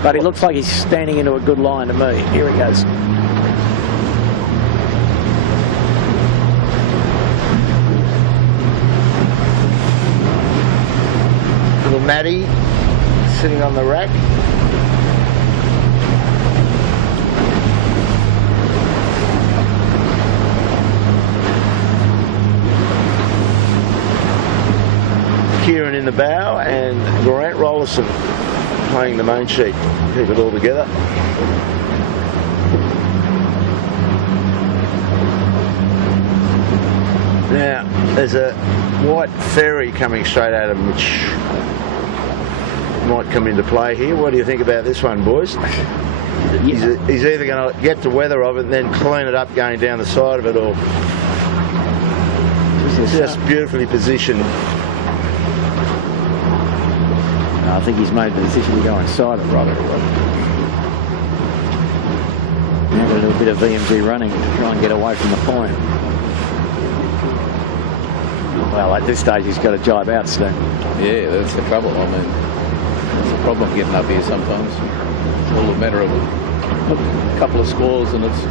But he looks like he's standing into a good line to me. Here he goes. Little Matty sitting on the rack. Kieran in the bow and Grant Rollerson playing the main sheet. Keep it all together. Now, there's a white ferry coming straight at him, which might come into play here. What do you think about this one, boys? He's either going to get the weather of it and then clean it up going down the side of it, or just beautifully positioned. I think he's made the decision to go inside it rather than now a little bit of VMG running to try and get away from the point. Well, at this stage he's got to jibe out, Steve. Yeah, that's the trouble. I mean, it's a problem getting up here sometimes. It's all a matter of a couple of squalls and it's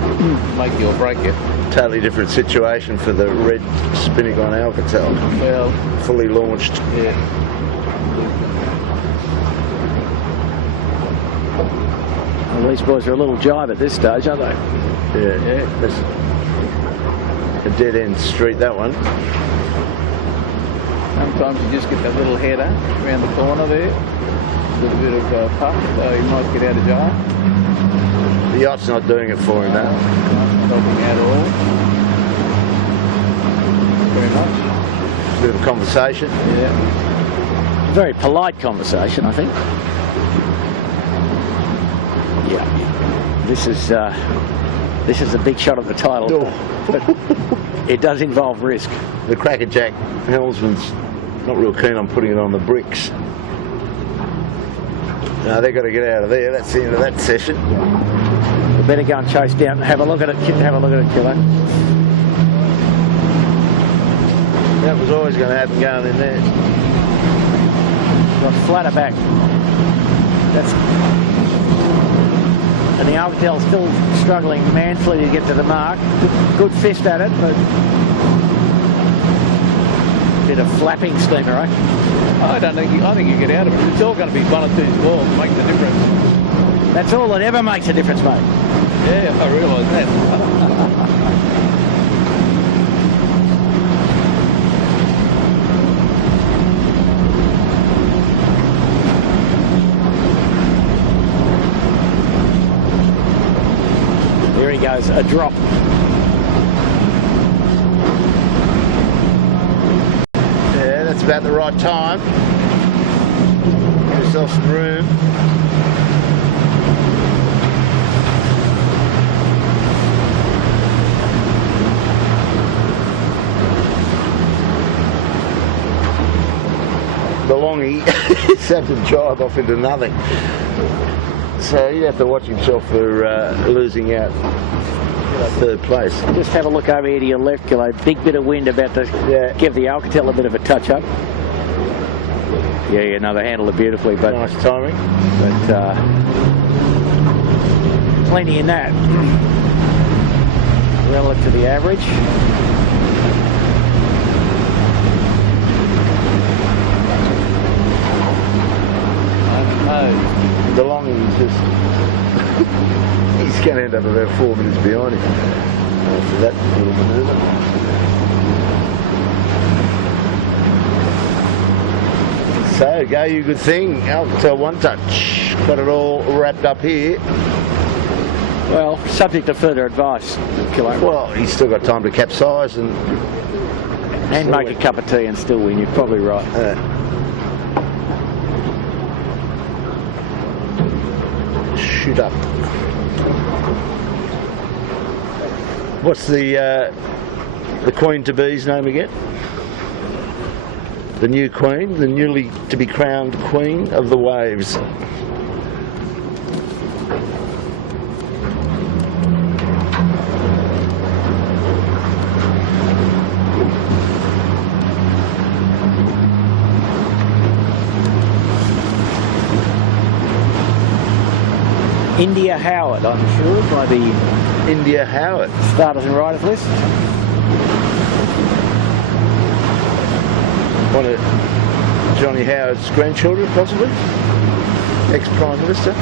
make you or break you. Totally different situation for the red Spinnaker on Alcatel. Well, fully launched. Yeah. Well, these boys are a little jibe at this stage, aren't they? Yeah. That's a dead-end street, that one. Sometimes you just get that little header around the corner there. A little bit of puff, so he might get out of jar. The yacht's not doing it for him, Not helping out at all. Very much. Bit of a conversation. Yeah. Very polite conversation, I think. Yeah. This is a big shot at the title, but it does involve risk. The crackerjack helmsman's not real keen on putting it on the bricks. No, they've got to get out of there. That's the end of that session. We better go and chase down. Have a look at it. Have a look at it, Killer. That was always going to happen going in there. Got flatter back. And the Alcatel still struggling manfully to get to the mark. Good fist at it, but bit of flapping Steamer, right? I think you get out of it. It's all going to be one or two scores to make the difference. That's all that ever makes a difference, mate. Yeah, I realise that. Here he goes, a drop. Yeah, that's about the right time. Give yourself some room. The longie is had to drive off into nothing. So you'd have to watch himself for losing out third place. Just have a look over here to your left, Gillo. Big bit of wind about to give the Alcatel a bit of a touch-up. Yeah, no, they handled it beautifully. But nice timing. But plenty in that. Relative to the average. The longing's just he's going to end up about 4 minutes behind him after that little manoeuvre. So go you good thing, Alcatel One Touch. Got it all wrapped up here. Well, subject to further advice, Kilo. Well, he's still got time to capsize and make a cup of tea and still win. You're probably right. Shoot up. What's the Queen to be's name again? The new Queen, the newly to be crowned Queen of the Waves. India Howard, I'm sure, by the India Howard starters and riders list. One of Johnny Howard's grandchildren, possibly? Ex-Prime Minister?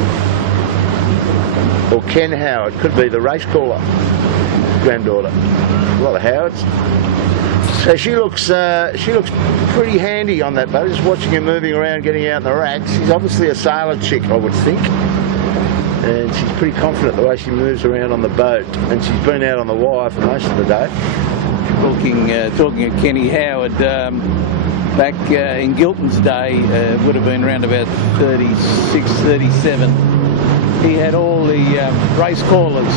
Or Ken Howard, could be the race caller granddaughter. A lot of Howards. So she looks pretty handy on that boat. Just watching her moving around, getting out in the racks. She's obviously a sailor chick, I would think. And she's pretty confident the way she moves around on the boat, and she's been out on the wire for most of the day. Talking of Kenny Howard, back in Gilton's day, would have been around about 36, 37. He had all the race callers,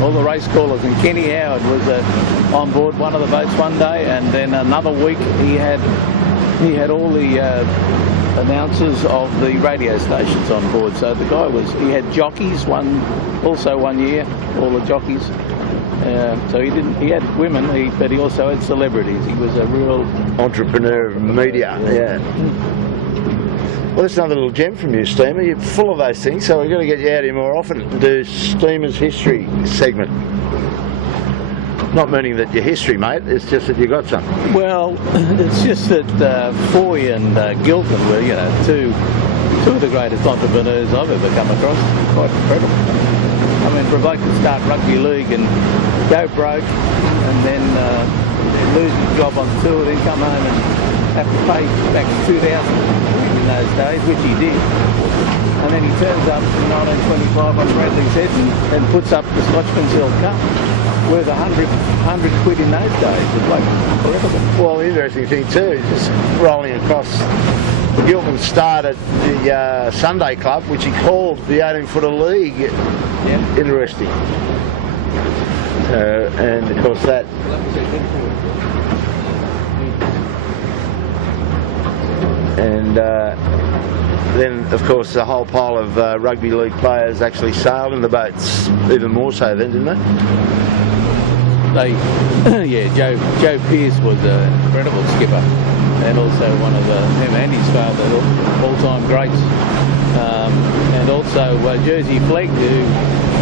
all the race callers, and Kenny Howard was on board one of the boats one day, and then another week he had all the announcers of the radio stations on board. So the guy he had jockeys one year, all the jockeys. So he had women, but he also had celebrities. He was a real entrepreneur of media. Yeah. Well, that's another little gem from you, Steamer. You're full of those things, so we've got to get you out here more often and do Steamer's history segment. Not meaning that you're history, mate, it's just that you got some. Well, it's just that Foy and Gilton were, two of the greatest entrepreneurs I've ever come across. Quite incredible. I mean, for a bloke to start rugby league and go broke and then lose his job on tour, then come home and have to pay back 2,000 in those days, which he did. And then he turns up in 1925 on Bradley's Head and puts up the Scotchman's Hill Cup. Worth 100 quid in those days. It's like incredible. Well, the interesting thing too, just rolling across, Gilman started the Sunday Club, which he called the 18-footer league. Yeah. Interesting. And of course that. And then, of course, the whole pile of rugby league players actually sailed in the boats, even more so then, didn't they? Joe Pearce was an incredible skipper. and also one of him and his father, all-time greats. And also Jersey Flegg, who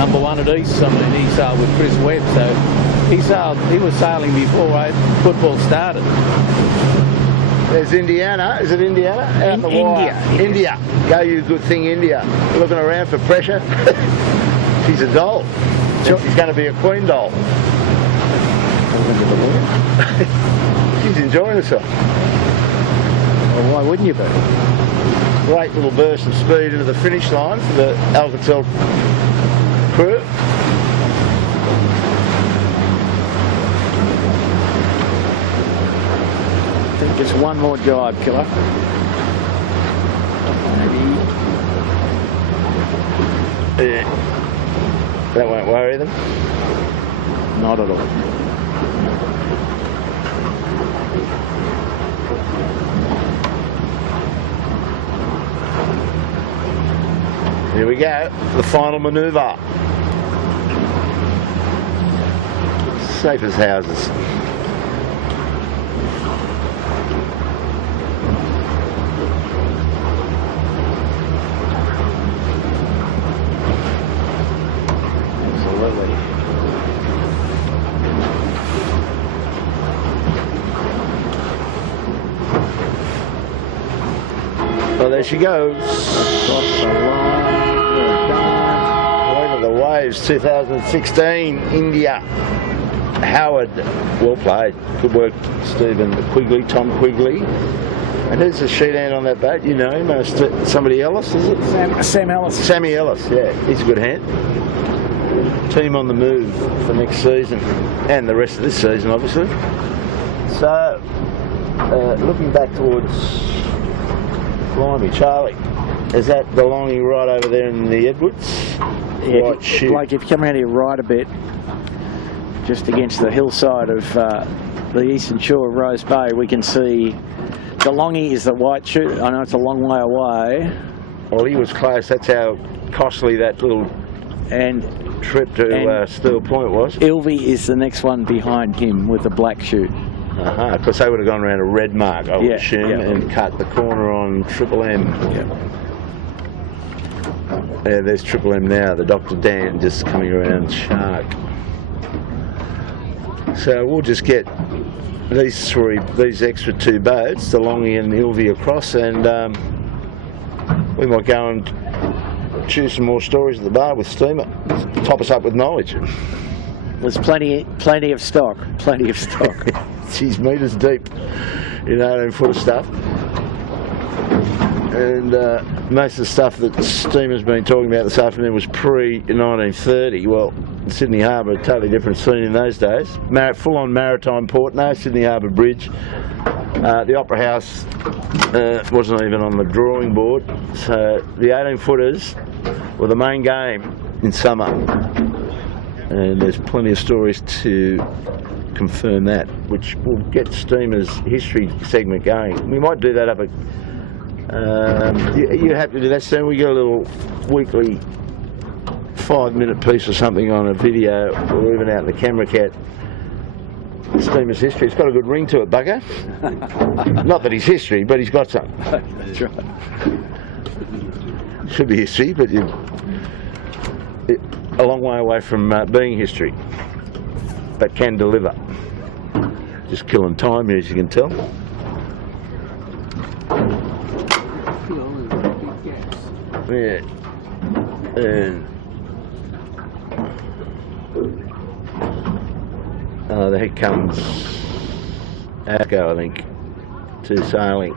#1 at East. I mean, he sailed with Chris Webb, so he was sailing before football started. There's Indiana. Is it Indiana? Out the wire. India. Go you good thing, India. Looking around for pressure. She's a doll. She's going to be a queen doll. She's enjoying herself. Well, why wouldn't you be? Great little burst of speed into the finish line for the Alcatel crew. I think just one more jibe, Killer. Maybe. Yeah. That won't worry them. Not at all. Here we go, the final manoeuvre. Safe as houses. Absolutely. Well, there she goes. Across the line. Over the waves, 2016, India. Howard, well played. Good work, Stephen Quigley, Tom Quigley. And who's the sheet hand on that boat? You know him, somebody Ellis, is it? Sam Ellis. Sammy Ellis, yeah, he's a good hand. Team on the move for next season and the rest of this season, obviously. So, looking back towards Blimey, Charlie, is that belonging right over there in the Edwards? Yeah, Right, like if you come around here right a bit, just against the hillside of the eastern shore of Rose Bay, we can see DeLonghi is the white chute. I know it's a long way away. Well, he was close. That's how costly that little trip to Steel Point was. Ilvey is the next one behind him with the black chute. Because they would have gone around a red mark, I would assume, and cut the corner on Triple M. Yeah, there's Triple M now, the Dr. Dan just coming around Shark. So we'll just get these extra two boats, the DeLonghi and Ilvey across, and we might go and choose some more stories at the bar with Steamer. Top us up with knowledge. There's plenty of stock. Plenty of stock. She's metres deep in 18-footer stuff. And most of the stuff that Steamer's been talking about this afternoon was pre-1930. Well, Sydney Harbour, a totally different scene in those days. Full-on maritime port, no Sydney Harbour Bridge. The Opera House wasn't even on the drawing board. So the 18-footers were the main game in summer. And there's plenty of stories to confirm that, which will get Steamer's history segment going. We might do that up at... you have to do that soon. We get a little weekly 5-minute piece or something on a video, or even out in the camera cat. Steamer's history. It's got a good ring to it, bugger. Not that he's history, but he's got some. That's right. Should be history, but a long way away from being history, but can deliver. Just killing time, as you can tell. Yeah, and there comes Arco, I think, to sailing.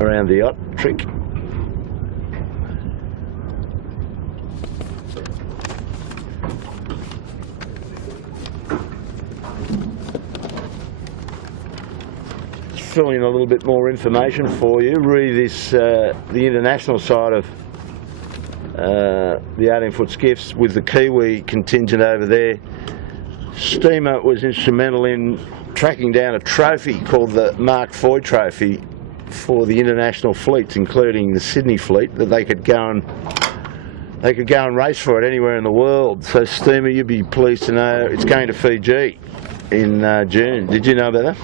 Around the yacht trick. Fill in a little bit more information for you. Read this, the international side of the 18-foot skiffs with the Kiwi contingent over there. Steamer was instrumental in tracking down a trophy called the Mark Foy Trophy for the international fleets, including the Sydney fleet, that they could go and they could go and race for it anywhere in the world. So, Steamer, you'd be pleased to know it's going to Fiji in June. Did you know about that?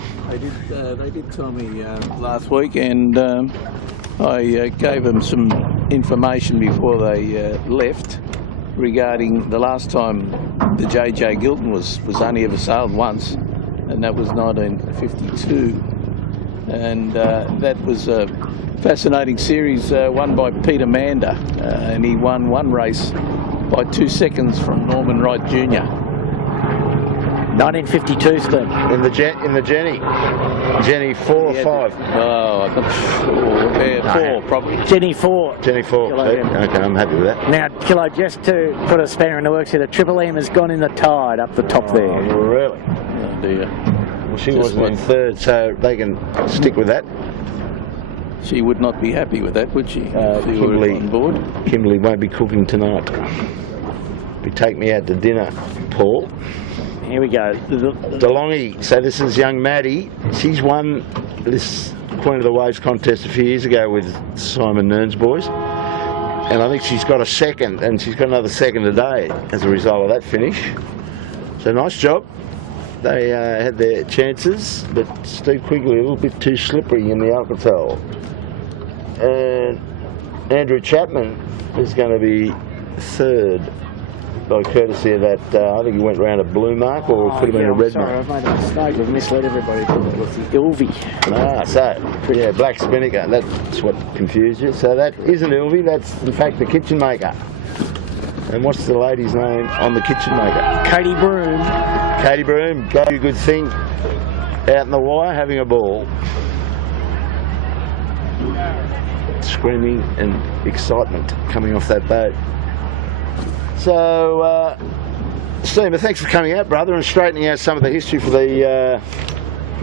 They did tell me last week, and I gave them some information before they left regarding the last time the JJ Gilton was only ever sailed once, and that was 1952. And that was a fascinating series won by Peter Mander, and he won one race by 2 seconds from Norman Wright Jr. 1952, Steve. In the Jenny 4 or 5? Oh, I'm not sure. Yeah, 4 probably. Jenny 4. Jenny 4. Kilo Okay, M. I'm happy with that. Now, Kilo, just to put a spanner in the works here, the Triple M has gone in the tide up the top there. Oh, really? Oh dear. Well, she wasn't in third, so they can stick with that. She would not be happy with that, would she? If she were on board. Kimberley won't be cooking tonight. We take me out to dinner, Paul. Here we go. DeLonghi, so this is young Maddie. She's won this Queen of the Waves contest a few years ago with Simon Nern's boys. And I think she's got a second, and she's got another second today as a result of that finish. So nice job. They had their chances, but Steve Quigley a little bit too slippery in the Alcatel. And Andrew Chapman is going to be third by courtesy of that. I think he went round a blue mark, or it could have been a red mark. I've made a mistake. We've misled everybody. It was the Ilvy. So black Spinnaker. That's what confused you. So that isn't Ilvy. That's in fact the kitchen maker. And what's the lady's name on the kitchen maker? Katie Broom. Katie Broom, go do a good thing out in the wire, having a ball. Screaming and excitement coming off that boat. So, Stephen, thanks for coming out, brother, and straightening out some of the history for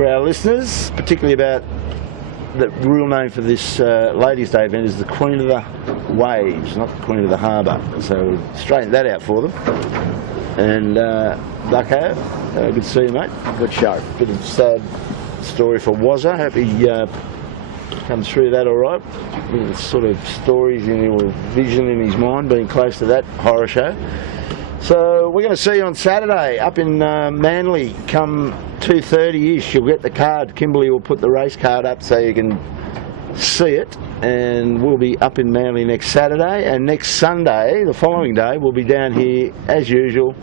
our listeners, particularly about the real name for this Ladies' Day event is the Queen of the Waves, not the Queen of the Harbour. So straighten that out for them. And Bucko, good to see you, mate. Good show. Bit of sad story for Wazza. Hope he comes through that all right. Sort of stories in your vision in his mind, being close to that horror show. So we're going to see you on Saturday up in Manly come 2:30ish. You'll get the card. Kimberley will put the race card up so you can see it, and we'll be up in Manly next Saturday, and next Sunday, the following day, we'll be down here as usual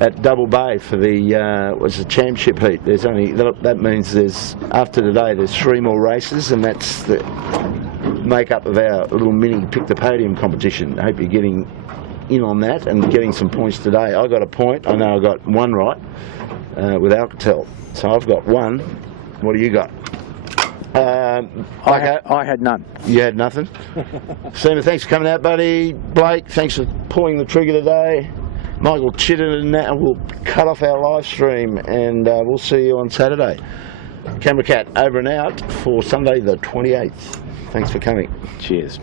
at Double Bay for the what's the championship heat. There's only that means there's after today there's 3 more races, and that's the make-up of our little mini pick the podium competition. I hope you're getting in on that and getting some points today. I got a point. I know I got one right with Alcatel, so I've got 1. What do you got? I had none. You had nothing? Stephen, thanks for coming out, buddy. Blake, thanks for pulling the trigger today. Michael Chitton and that, and we'll cut off our live stream, and we'll see you on Saturday. Camera Cat over and out for Sunday the 28th. Thanks for coming. Cheers.